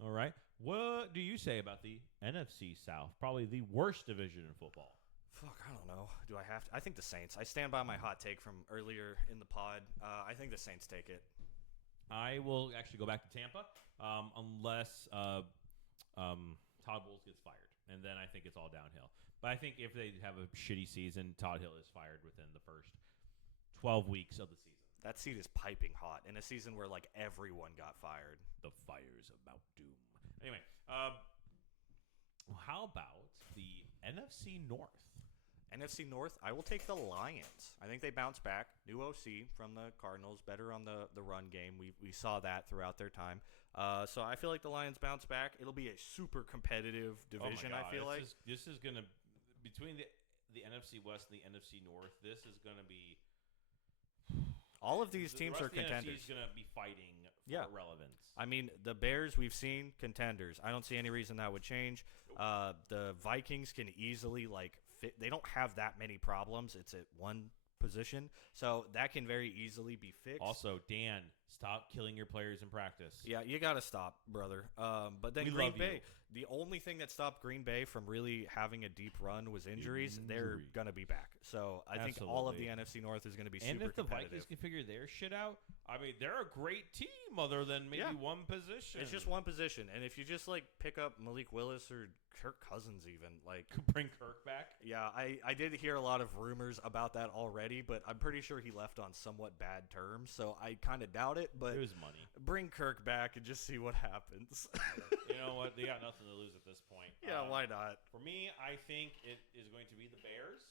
All right. What do you say about the NFC South? Probably the worst division in football. Fuck, I don't know. Do I have to? I think the Saints. I stand by my hot take from earlier in the pod. I think the Saints take it. I will actually go back to Tampa unless Todd Bowles gets fired. And then I think it's all downhill. But I think if they have a shitty season, Todd Hill is fired within the first 12 weeks of the season. That seat is piping hot in a season where, like, everyone got fired. The fire's about doom. Anyway, how about the NFC North? NFC North, I will take the Lions. I think they bounce back. New OC from the Cardinals, better on the run game. We saw that throughout their time. So I feel like the Lions bounce back. It'll be a super competitive division, I feel like. This is going to, between the NFC West and the NFC North, this is going to be. All of these teams are contenders. The NFC is going to be fighting relevance. I mean, the Bears we've seen contenders. I don't see any reason that would change. The Vikings can easily fit. They don't have that many problems. It's at one position, so that can very easily be fixed. Also, Dan, stop killing your players in practice. Yeah, you gotta stop, brother. But then Green Bay, the only thing that stopped Green Bay from really having a deep run was injuries. They're gonna be back, so I think all of the NFC North is gonna be super competitive. And if the Vikings can figure their shit out, I mean, they're a great team other than maybe one position. It's just one position, and if you just pick up Malik Willis or Kirk Cousins, even bring Kirk back. Yeah, I did hear a lot of rumors about that already, but I'm pretty sure he left on somewhat bad terms, so I kind of doubt it. But it was money. Bring Kirk back and just see what happens. You know what? They got nothing to lose at this point. Yeah, why not? For me, I think it is going to be the Bears.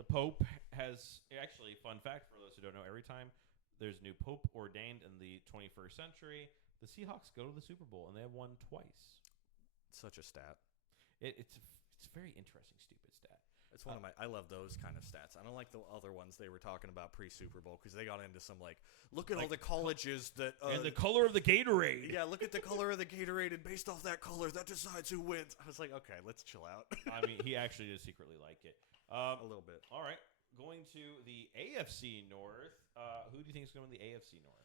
The Pope has actually, fun fact for those who don't know, every time there's a new Pope ordained in the 21st century, the Seahawks go to the Super Bowl, and they have won twice. Such a stat. It's a very interesting, stupid stat. It's one of my. I love those kind of stats. I don't like the other ones they were talking about pre-Super Bowl because they got into some look at all the colleges that and the color of the Gatorade. Yeah, look at the color of the Gatorade, and based off that color, that decides who wins. I was like, okay, let's chill out. I mean, he actually does secretly like it. A little bit. All right, going to the AFC North. Who do you think is going to the AFC North?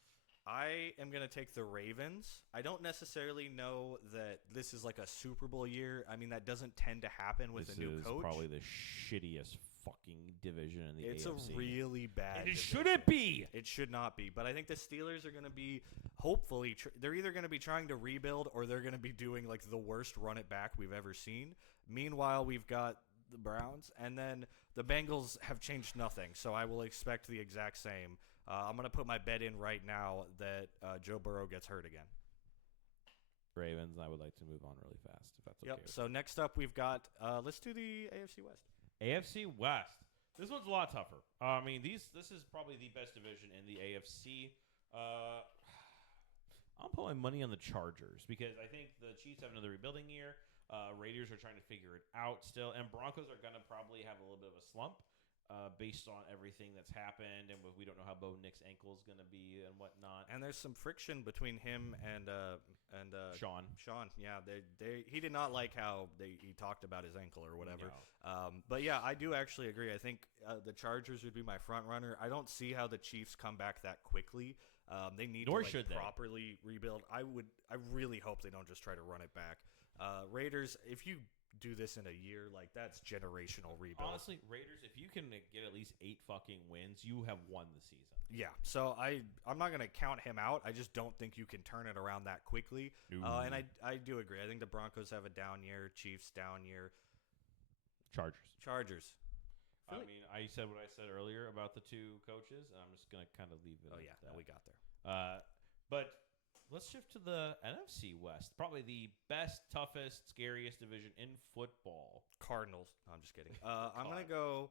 I am going to take the Ravens. I don't necessarily know that this is a Super Bowl year. I mean, that doesn't tend to happen with a new coach. This is probably the shittiest fucking division in the AFC. It's a really bad and it division. shouldn't be. It should not be. But I think the Steelers are going to be, hopefully, they're either going to be trying to rebuild or they're going to be doing the worst run it back we've ever seen. Meanwhile, we've got the Browns, and then the Bengals have changed nothing. So I will expect the exact same. I'm going to put my bet in right now that Joe Burrow gets hurt again. Ravens, I would like to move on really fast, if that's okay. Yep, so next up we've got, let's do the AFC West. AFC West. This one's a lot tougher. I mean, this is probably the best division in the AFC. I'll put my money on the Chargers because I think the Chiefs have another rebuilding year. Raiders are trying to figure it out still, and Broncos are going to probably have a little bit of a slump. Based on everything that's happened, and we don't know how Bo Nick's ankle is going to be and whatnot. And there's some friction between him and Sean. Yeah, he did not like how he talked about his ankle or whatever. No. But yeah, I do actually agree. I think the Chargers would be my front runner. I don't see how the Chiefs come back that quickly. They need to properly rebuild. I really hope they don't just try to run it back. Raiders, if you do this in a year, that's generational rebuild. Honestly, Raiders, if you can get at least 8 fucking wins, you have won the season. Yeah, so I'm not going to count him out. I just don't think you can turn it around that quickly. And I do agree. I think the Broncos have a down year, Chiefs down year. Chargers. I mean, I said what I said earlier about the two coaches, and I'm just going to kind of leave it at that. We got there. But let's shift to the NFC West. Probably the best, toughest, scariest division in football. Cardinals. No, I'm just kidding. I'm going to go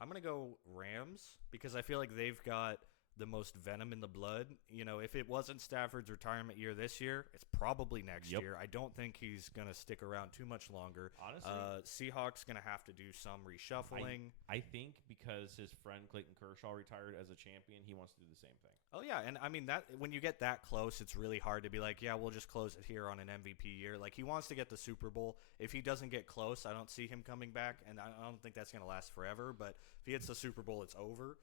I'm going to go Rams because I feel like they've got the most venom in the blood. You know, if it wasn't Stafford's retirement year this year, it's probably next year. I don't think he's going to stick around too much longer. Honestly, Seahawks going to have to do some reshuffling. I think because his friend Clayton Kershaw retired as a champion, he wants to do the same thing. Oh, yeah, and I mean, that when you get that close, it's really hard to be like, yeah, we'll just close it here on an MVP year. Like, he wants to get the Super Bowl. If he doesn't get close, I don't see him coming back, and I don't think that's going to last forever. But if he gets the Super Bowl, it's over.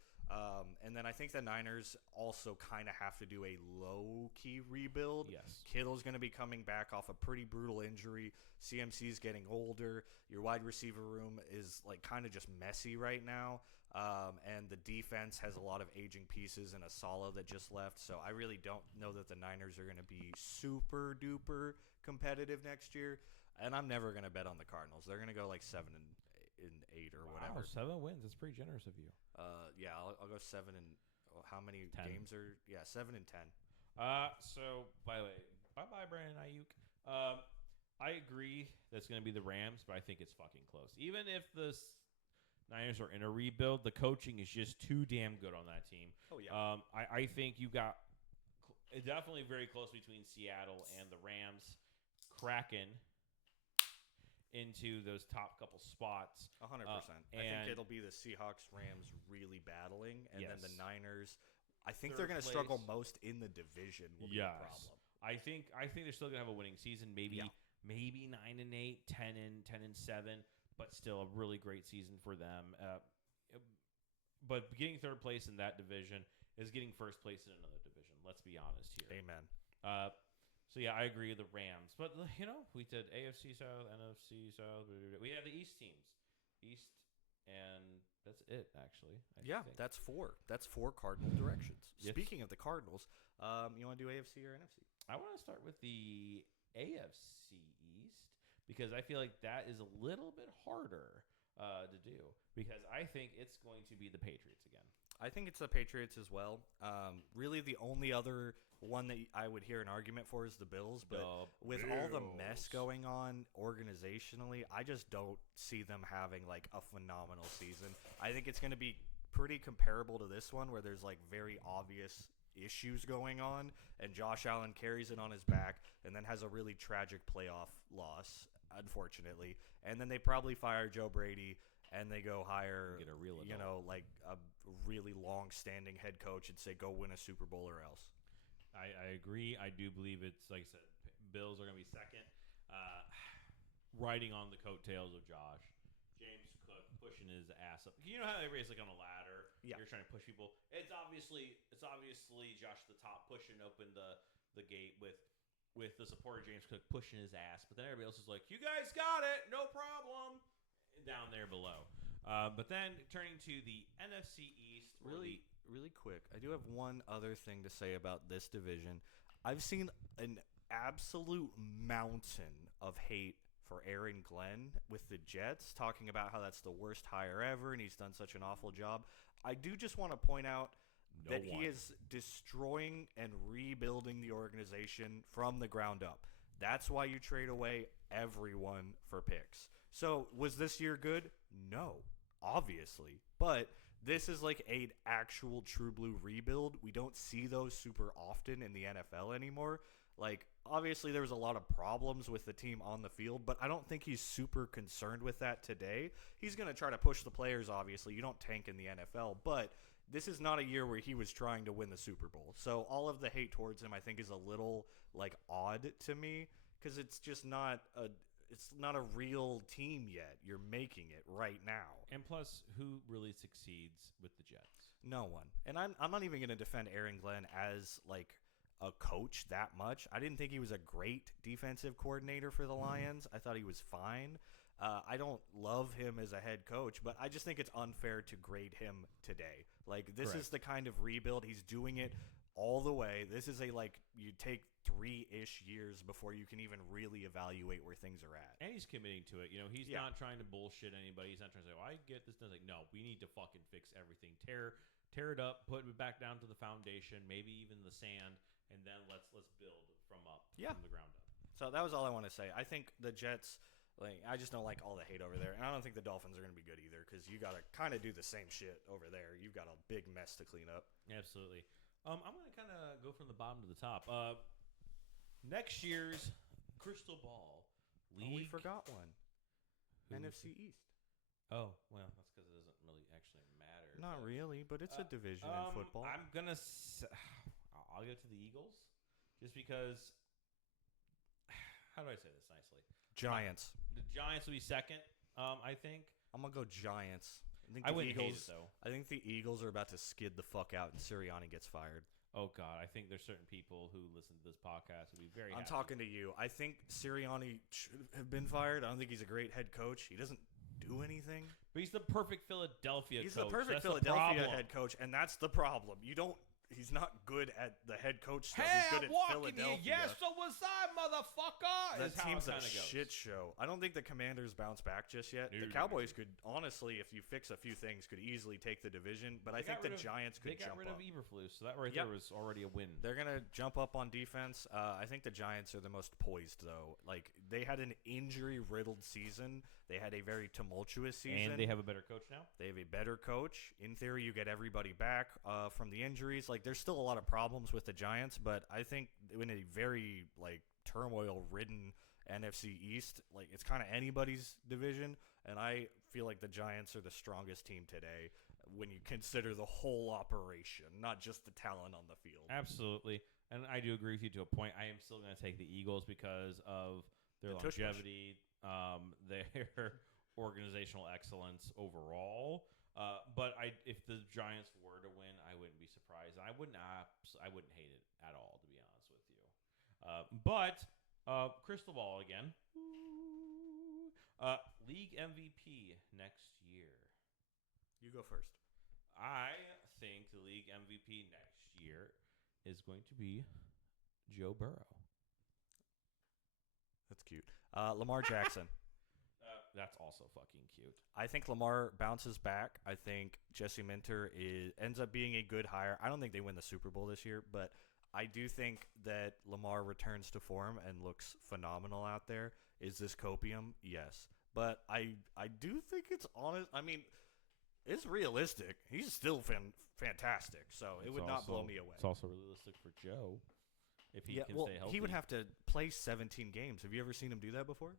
And then I think the Niners also kind of have to do a low-key rebuild. Yes. Kittle's going to be coming back off a pretty brutal injury. CMC's getting older. Your wide receiver room is like kind of just messy right now. And the defense has a lot of aging pieces and a Saleh that just left. So I really don't know that the Niners are going to be super-duper competitive next year. And I'm never going to bet on the Cardinals. They're going to go like 7-8 or whatever. 7 wins. That's pretty generous of you. Yeah, I'll go 7 and how many 10. games are? Yeah, 7 and 10. So by the way, bye Brandon Ayuk. I agree that's going to be the Rams, but I think it's fucking close. Even if the Niners are in a rebuild, the coaching is just too damn good on that team. Oh yeah. I think you got definitely very close between Seattle and the Rams. Kraken into those top couple spots. 100%. I think it'll be the Seahawks, Rams really battling, and then the Niners. I think they're going to struggle most in the division. Will be a problem. I think they're still going to have a winning season. Maybe 9-8, 10-7, but still a really great season for them. But getting third place in that division is getting first place in another division. Let's be honest here. Amen. So yeah, I agree with the Rams, but we did AFC South, NFC South. We have the East teams, and that's it actually. I think. That's 4. That's 4 cardinal directions. Yes. Speaking of the Cardinals, you want to do AFC or NFC? I want to start with the AFC East because I feel like that is a little bit harder to do because I think it's going to be the Patriots again. I think it's the Patriots as well. Really, the only other one that I would hear an argument for is the Bills. But with all the mess going on organizationally, I just don't see them having like a phenomenal season. I think it's going to be pretty comparable to this one where there's like very obvious issues going on, and Josh Allen carries it on his back and then has a really tragic playoff loss, unfortunately. And then they probably fire Joe Brady and they go hire, get a real like a really long-standing head coach and say, go win a Super Bowl or else. I agree. I do believe it's, like I said, Bills are going to be second. Riding on the coattails of Josh. James Cook pushing his ass up. You know how everybody's like on a ladder? Yeah. You're trying to push people. It's obviously Josh at the top pushing open the gate with the support of James Cook pushing his ass. But then everybody else is like, you guys got it. No problem. Down there below. But then turning to the NFC East. Really quick, I do have one other thing to say about this division. I've seen an absolute mountain of hate for Aaron Glenn with the Jets, talking about how that's the worst hire ever and he's done such an awful job. I do just want to point out that he is destroying and rebuilding the organization from the ground up. That's why you trade away everyone for picks. So, was this year good? No, obviously. But this is like an actual true blue rebuild. We don't see those super often in the NFL anymore. Like, obviously there was a lot of problems with the team on the field, but I don't think he's super concerned with that today. He's going to try to push the players, obviously. You don't tank in the NFL, but this is not a year where he was trying to win the Super Bowl. So all of the hate towards him, I think, is a little, like, odd to me because it's just not a real team yet. You're making it right now. And plus, who really succeeds with the Jets? No one. And I'm not even going to defend Aaron Glenn as, like, a coach that much. I didn't think he was a great defensive coordinator for the Lions. I thought he was fine. I don't love him as a head coach, but I just think it's unfair to grade him today. Like, this is the kind of rebuild. He's doing it all the way. This is you take 3-ish years before you can even really evaluate where things are at. And he's committing to it. He's not trying to bullshit anybody. He's not trying to say, I get this. It's like, no, we need to fucking fix everything. Tear it up, put it back down to the foundation, maybe even the sand, and then let's build from the ground up. So that was all I want to say. I think the Jets, I just don't like all the hate over there, and I don't think the Dolphins are going to be good either because you got to kind of do the same shit over there. You've got a big mess to clean up. Absolutely. I'm going to kind of go from the bottom to the top. Next year's crystal ball league. Oh, we forgot one. NFC East. Oh, well, that's because it doesn't really actually matter. Not really, but it's a division in football. I'm going to I'll go to the Eagles just because how do I say this nicely? Giants. The Giants will be second, I think. I'm going to go Giants. I wouldn't hate it, though. I think the Eagles are about to skid the fuck out and Sirianni gets fired. Oh, God. I think there's certain people who listen to this podcast who would be very happy. talking to you. I think Sirianni should have been fired. I don't think he's a great head coach. He doesn't do anything. But he's the perfect Philadelphia coach. He's the perfect Philadelphia head coach, and that's the problem. He's not good at the head coach stuff. He's good at Philadelphia. Yes, so was I, motherfucker. That team's a shit show. I don't think the Commanders bounce back just yet. The Cowboys could, honestly, if you fix a few things, could easily take the division. But I think the Giants could jump up. They got rid of Eberflus, so that there was already a win. They're going to jump up on defense. I think the Giants are the most poised, though. They had an injury-riddled season. They had a very tumultuous season. And they have a better coach now? They have a better coach. In theory, you get everybody back from the injuries. There's still a lot of problems with the Giants, but I think in a very turmoil-ridden NFC East, it's kind of anybody's division, and I feel like the Giants are the strongest team today when you consider the whole operation, not just the talent on the field. Absolutely. And I do agree with you to a point. I am still going to take the Eagles because of their longevity, their organizational excellence overall. But if the Giants were to win, I wouldn't be surprised. I wouldn't hate it at all, to be honest with you. But crystal ball again. League MVP next year. You go first. I think the league MVP next year is going to be Joe Burrow. That's cute. Lamar Jackson. That's also fucking cute. I think Lamar bounces back. I think Jesse Minter ends up being a good hire. I don't think they win the Super Bowl this year, but I do think that Lamar returns to form and looks phenomenal out there. Is this copium? Yes. But I do think it's honest. I mean, it's realistic. He's still fantastic, so it would not blow me away. It's also realistic for Joe if he can stay healthy. He would have to play 17 games. Have you ever seen him do that before?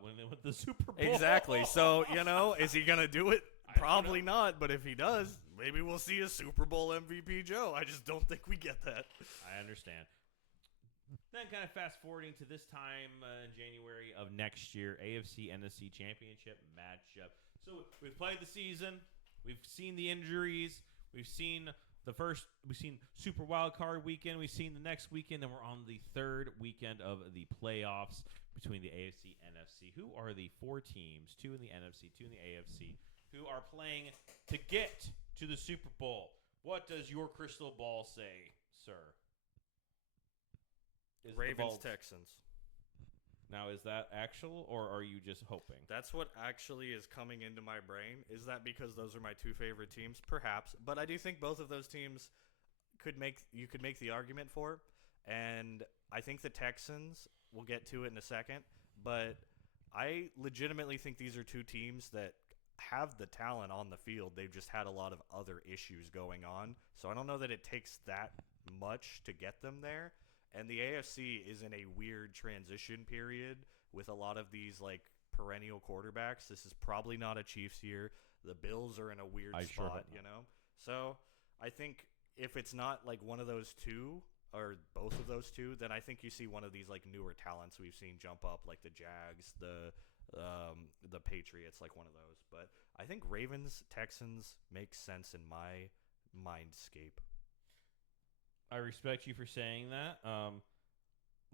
When they went to the Super Bowl. Exactly. So, is he going to do it? Probably not, but if he does, maybe we'll see a Super Bowl MVP Joe. I just don't think we get that. I understand. Then kind of fast forwarding to this time in January of next year, AFC NFC Championship matchup. So we've played the season. We've seen the injuries. We've seen Super Wild Card weekend. We've seen the next weekend, and we're on the third weekend of the playoffs between the AFC and NFC. Who are the four teams, two in the NFC, two in the AFC, who are playing to get to the Super Bowl? What does your crystal ball say, sir? Ravens, Texans. Now, is that actual, or are you just hoping? That's what actually is coming into my brain. Is that because those are my two favorite teams? Perhaps. But I do think both of those teams you could make the argument for. And I think the Texans, we'll get to it in a second, but I legitimately think these are two teams that have the talent on the field. They've just had a lot of other issues going on. So I don't know that it takes that much to get them there. And the AFC is in a weird transition period with a lot of these perennial quarterbacks. This is probably not a Chiefs year. The Bills are in a weird spot, So I think if it's not one of those two or both of those two, then I think you see one of these newer talents we've seen jump up, like the Jags, the Patriots, one of those. But I think Ravens, Texans makes sense in my mindscape. I respect you for saying that.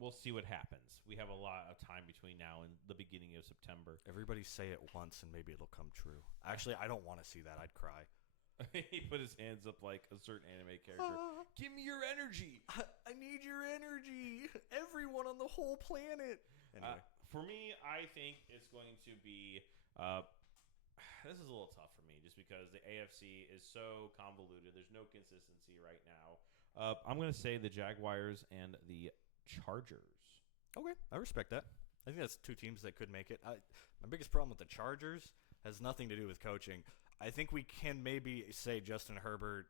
We'll see what happens. We have a lot of time between now and the beginning of September. Everybody say it once and maybe it'll come true. Actually, I don't want to see that. I'd cry. He put his hands up like a certain anime character. Give me your energy. I need your energy. Everyone on the whole planet. Anyway. For me, I think it's going to be this is a little tough for me just because the AFC is so convoluted. There's no consistency right now. I'm going to say the Jaguars and the Chargers. Okay, I respect that. I think that's two teams that could make it. My biggest problem with the Chargers has nothing to do with coaching. I think we can maybe say Justin Herbert,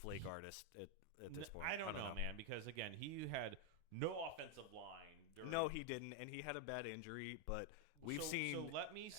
flake artist at this point. I don't know, man, because, again, he had no offensive line. No, he didn't, and he had a bad injury, but we've seen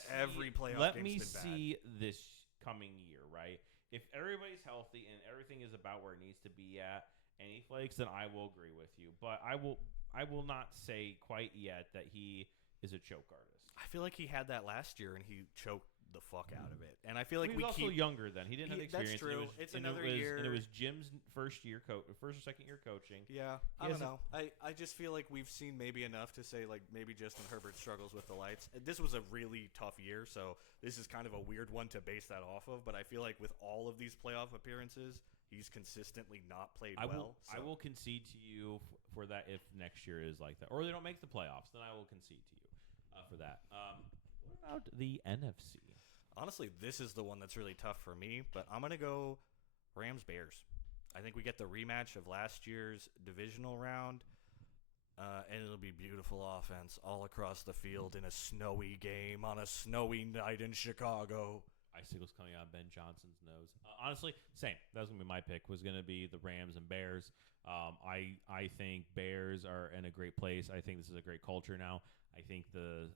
every playoff Let game's me been see this coming year, right? If everybody's healthy and everything is about where it needs to be at, and he flakes, then I will agree with you. But I will not say quite yet that he is a choke artist. I feel like he had that last year, and he choked the fuck out of it. And I feel like he was also younger then. He didn't have experience. That's true. It's another year. And it was Jim's first or second year coaching. Yeah, I don't know. I just feel like we've seen maybe enough to say maybe Justin Herbert struggles with the lights. This was a really tough year, so this is kind of a weird one to base that off of. But I feel like with all of these playoff appearances, he's consistently not played well. I will concede to you for that if next year is like that. Or they don't make the playoffs, then I will concede to you for that. What about the NFC? Honestly, this is the one that's really tough for me, but I'm going to go Rams-Bears. I think we get the rematch of last year's divisional round, and it'll be beautiful offense all across the field in a snowy game on a snowy night in Chicago. Icicles coming out of Ben Johnson's nose. Honestly, same. That was going to be my pick, was going to be the Rams and Bears. I think Bears are in a great place. I think this is a great culture now. I think the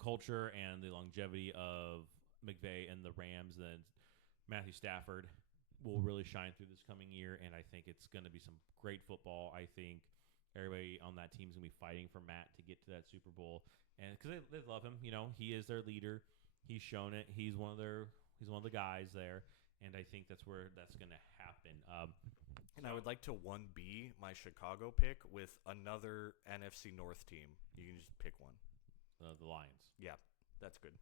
culture and the longevity of McVay and the Rams then Matthew Stafford will really shine through this coming year, and I think it's going to be some great football. I think everybody on that team is going to be fighting for Matt to get to that Super Bowl, and because they love him, he is their leader. He's shown it. He's one of the guys there, and I think that's where that's going to happen. And I would like to 1B my Chicago pick with another NFC North team. You can just pick one. The Lions. Yeah, that's good.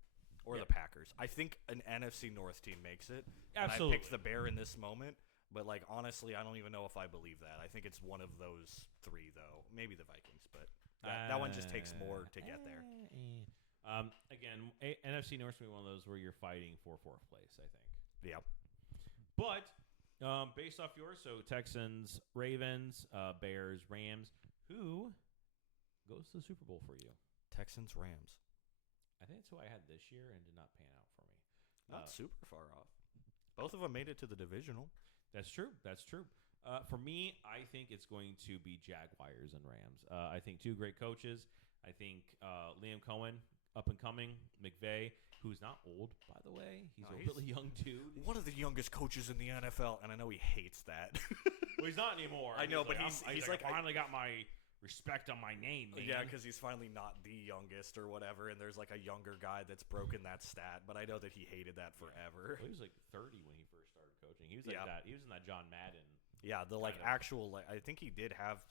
Or the Packers. I think an NFC North team makes it. Absolutely. And I picked the Bear in this moment, but honestly, I don't even know if I believe that. I think it's one of those three, though. Maybe the Vikings, but that one just takes more to get there. Again, NFC North will be one of those where you're fighting for fourth place, I think. Yeah. But based off yours, so Texans, Ravens, Bears, Rams, who goes to the Super Bowl for you? Texans, Rams. I think that's who I had this year and did not pan out for me. Not super far off. Both of them made it to the divisional. That's true. For me, I think it's going to be Jaguars and Rams. I think two great coaches. I think Liam Cohen, up and coming, McVay, who's not old, by the way. He's a really young dude. One of the youngest coaches in the NFL, and I know he hates that. Well, he's not anymore. I know, but he's like, I finally got my respect on my name, man. Yeah, because he's finally not the youngest or whatever, and there's a younger guy that's broken that stat, but I know that he hated that forever. Well, he was 30 when he first started coaching. He was that. He was in that John Madden. Yeah, the actual I think he did have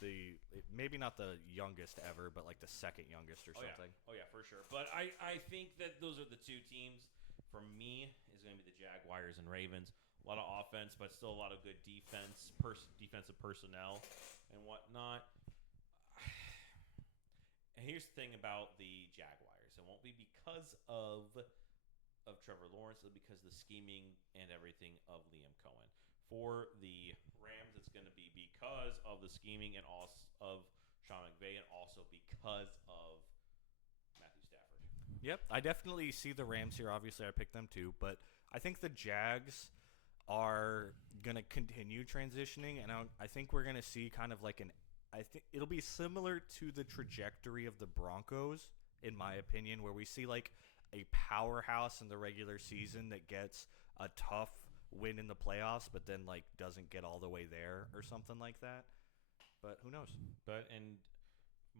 maybe not the youngest ever, but the second youngest or something. Oh yeah, for sure. But I think that those are the two teams for me is going to be the Jaguars and Ravens. A lot of offense, but still a lot of good defensive personnel and whatnot. And here's the thing about the Jaguars. It won't be because of Trevor Lawrence, it'll be because of the scheming and everything of Liam Cohen. For the Rams, it's going to be because of the scheming and also of Sean McVay and also because of Matthew Stafford. Yep, I definitely see the Rams here. Obviously, I picked them too, but I think the Jags are going to continue transitioning, and I think we're going to see kind of I think it'll be similar to the trajectory of the Broncos, in my opinion, where we see a powerhouse in the regular season that gets a tough win in the playoffs, but then doesn't get all the way there or something like that. But who knows? And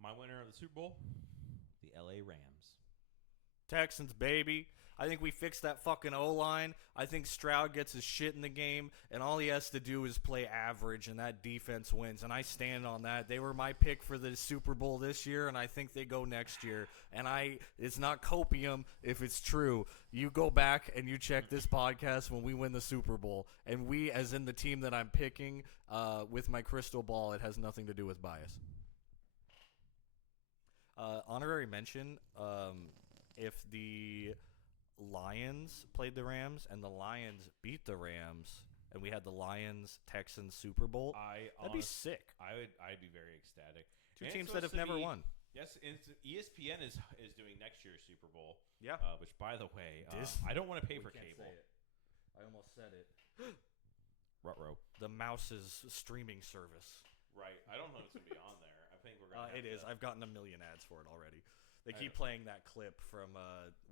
my winner of the Super Bowl, the LA Rams. Texans, baby. I think we fixed that fucking O-line. I think Stroud gets his shit in the game, and all he has to do is play average, and that defense wins. And I stand on that. They were my pick for the Super Bowl this year, and I think they go next year. And it's not copium if it's true. You go back and you check this podcast when we win the Super Bowl. And we, as in the team that I'm picking, with my crystal ball, it has nothing to do with bias. Honorary mention, if the Lions played the Rams and the Lions beat the Rams and we had the Lions-Texans Super Bowl, that'd be sick. I'd be very ecstatic. Two teams that have never won. Yes, ESPN is doing next year's Super Bowl. Yeah. Which, by the way, I don't want to pay for cable. I almost said it. Ruh-roh. The Mouse's streaming service. Right. I don't know if it's going to be on there. I think we're going to It is. I've gotten a million ads for it already. They keep playing that clip from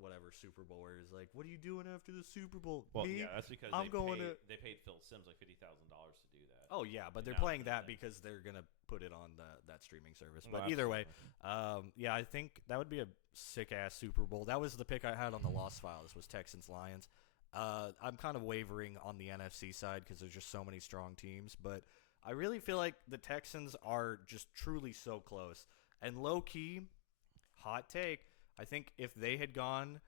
whatever Super Bowl where it's like, what are you doing after the Super Bowl? Well, Me? yeah, that's because they paid Phil Simms $50,000 to do that. Oh, yeah, but they're playing that because they're going to put it on that streaming service. But either way, I think that would be a sick-ass Super Bowl. That was the pick I had on the Lost Files was Texans-Lions. I'm kind of wavering on the NFC side because there's just so many strong teams. But I really feel like the Texans are just truly so close. And low-key, hot take, I think if they had gone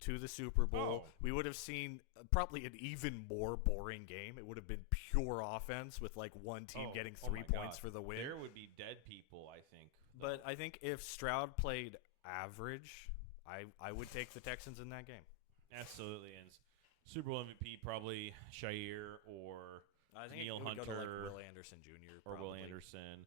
to the Super Bowl, we would have seen probably an even more boring game. It would have been pure offense with one team getting 3 points for the win. There would be dead people, I think. But I think if Stroud played average, I would take the Texans in that game. Absolutely. And Super Bowl MVP probably Shair or I think Neil Hunter. Go to Will Anderson Jr. Or probably. Will Anderson.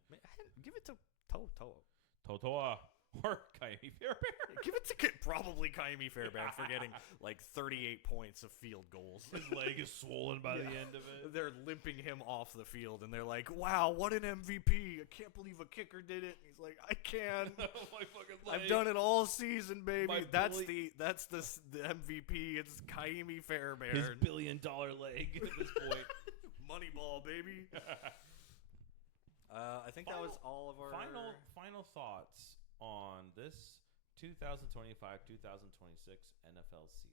Give it to Totoa. Totoa. or Kaimi Fairbairn. Give it to probably Kaimi Fairbairn for getting like 38 points of field goals. His leg is swollen by the end of it. They're limping him off the field, and they're like, "Wow, what an MVP! I can't believe a kicker did it." And he's like, "I can. My fucking leg. I've done it all season, baby." My That's the MVP. It's Kaimi Fairbairn. His $1 billion leg at this point. Moneyball, baby. I think that was all of our final thoughts on this 2025-2026 NFL season.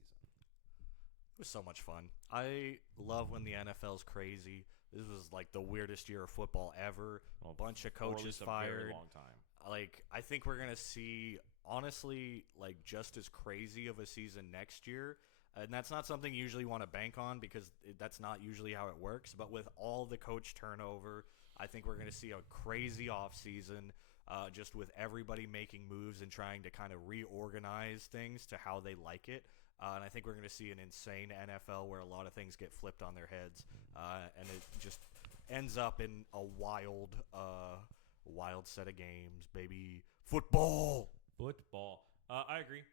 It was so much fun. I love when the NFL's crazy. This was like the weirdest year of football ever. A bunch of coaches fired. Very long time. Like, I think we're gonna see, honestly, like just as crazy of a season next year. And that's not something you usually want to bank on because that's not usually how it works. But with all the coach turnover, I think we're going to see a crazy offseason, just with everybody making moves and trying to kind of reorganize things to how they like it. And I think we're going to see an insane NFL where a lot of things get flipped on their heads, and it just ends up in a wild set of games, baby. Football. I agree.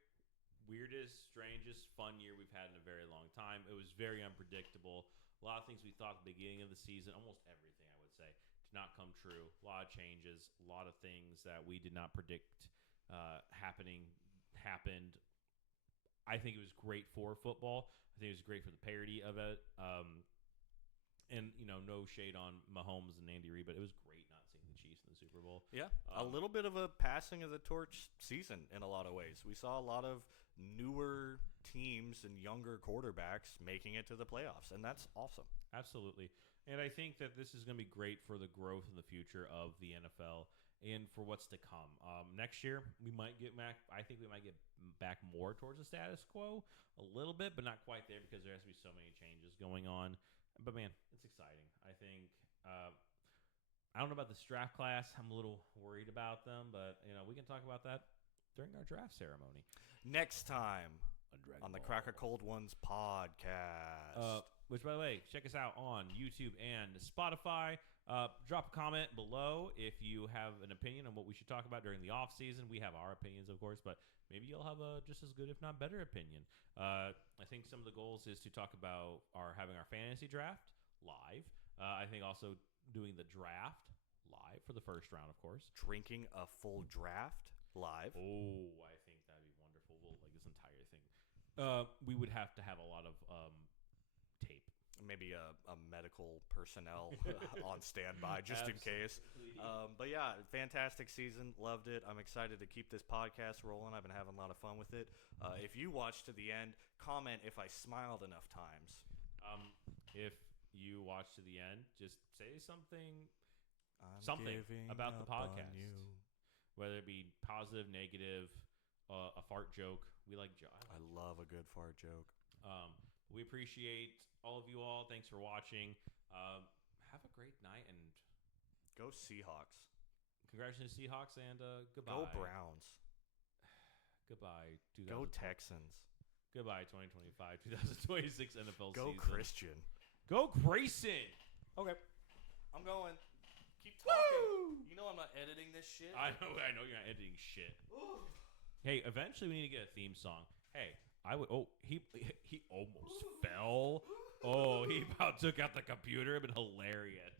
Weirdest, strangest, fun year we've had in a very long time. It was very unpredictable. A lot of things we thought at the beginning of the season, almost everything, I would say, did not come true. A lot of changes, a lot of things that we did not predict happened. I think it was great for football. I think it was great for the parody of it. And, no shade on Mahomes and Andy Reid, but it was great not seeing the Chiefs in the Super Bowl. Yeah, a little bit of a passing of the torch season in a lot of ways. We saw a lot of newer teams and younger quarterbacks making it to the playoffs, and that's awesome. Absolutely. And I think that this is going to be great for the growth in the future of the NFL and for what's to come. Next year, we might get back. I think we might get back more towards the status quo a little bit, but not quite there because there has to be so many changes going on. But, man, it's exciting. I think I don't know about this draft class. I'm a little worried about them, but, we can talk about that during our draft ceremony. Next time on the Cracker Cold Ones podcast. Which, by the way, check us out on YouTube and Spotify. Drop a comment below if you have an opinion on what we should talk about during the off season. We have our opinions, of course, but maybe you'll have a just as good, if not better, opinion. I think some of the goals is to talk about having our fantasy draft live. I think also doing the draft live for the first round, of course. Drinking a full draft live. Oh, I think that'd be wonderful. We'll like this entire thing. We would have to have a lot of tape. Maybe a medical personnel on standby just in case. But yeah, fantastic season. Loved it. I'm excited to keep this podcast rolling. I've been having a lot of fun with it. If you watched to the end, comment if I smiled enough times. If you watched to the end, just say something about the podcast. Whether it be positive, negative, a fart joke. We like I love a good fart joke. We appreciate all of you all. Thanks for watching. Have a great night and go Seahawks. Congratulations, Seahawks, and goodbye. Go Browns. Goodbye. Go Texans. Goodbye, 2025-2026 NFL go season. Go Christian. Go Grayson. Okay. I'm going. Keep talking. Woo! You know I'm not editing this shit. I know you're not editing shit. Ooh. Hey, eventually we need to get a theme song. Hey, he almost fell. Oh, he about took out the computer. It'd been hilarious.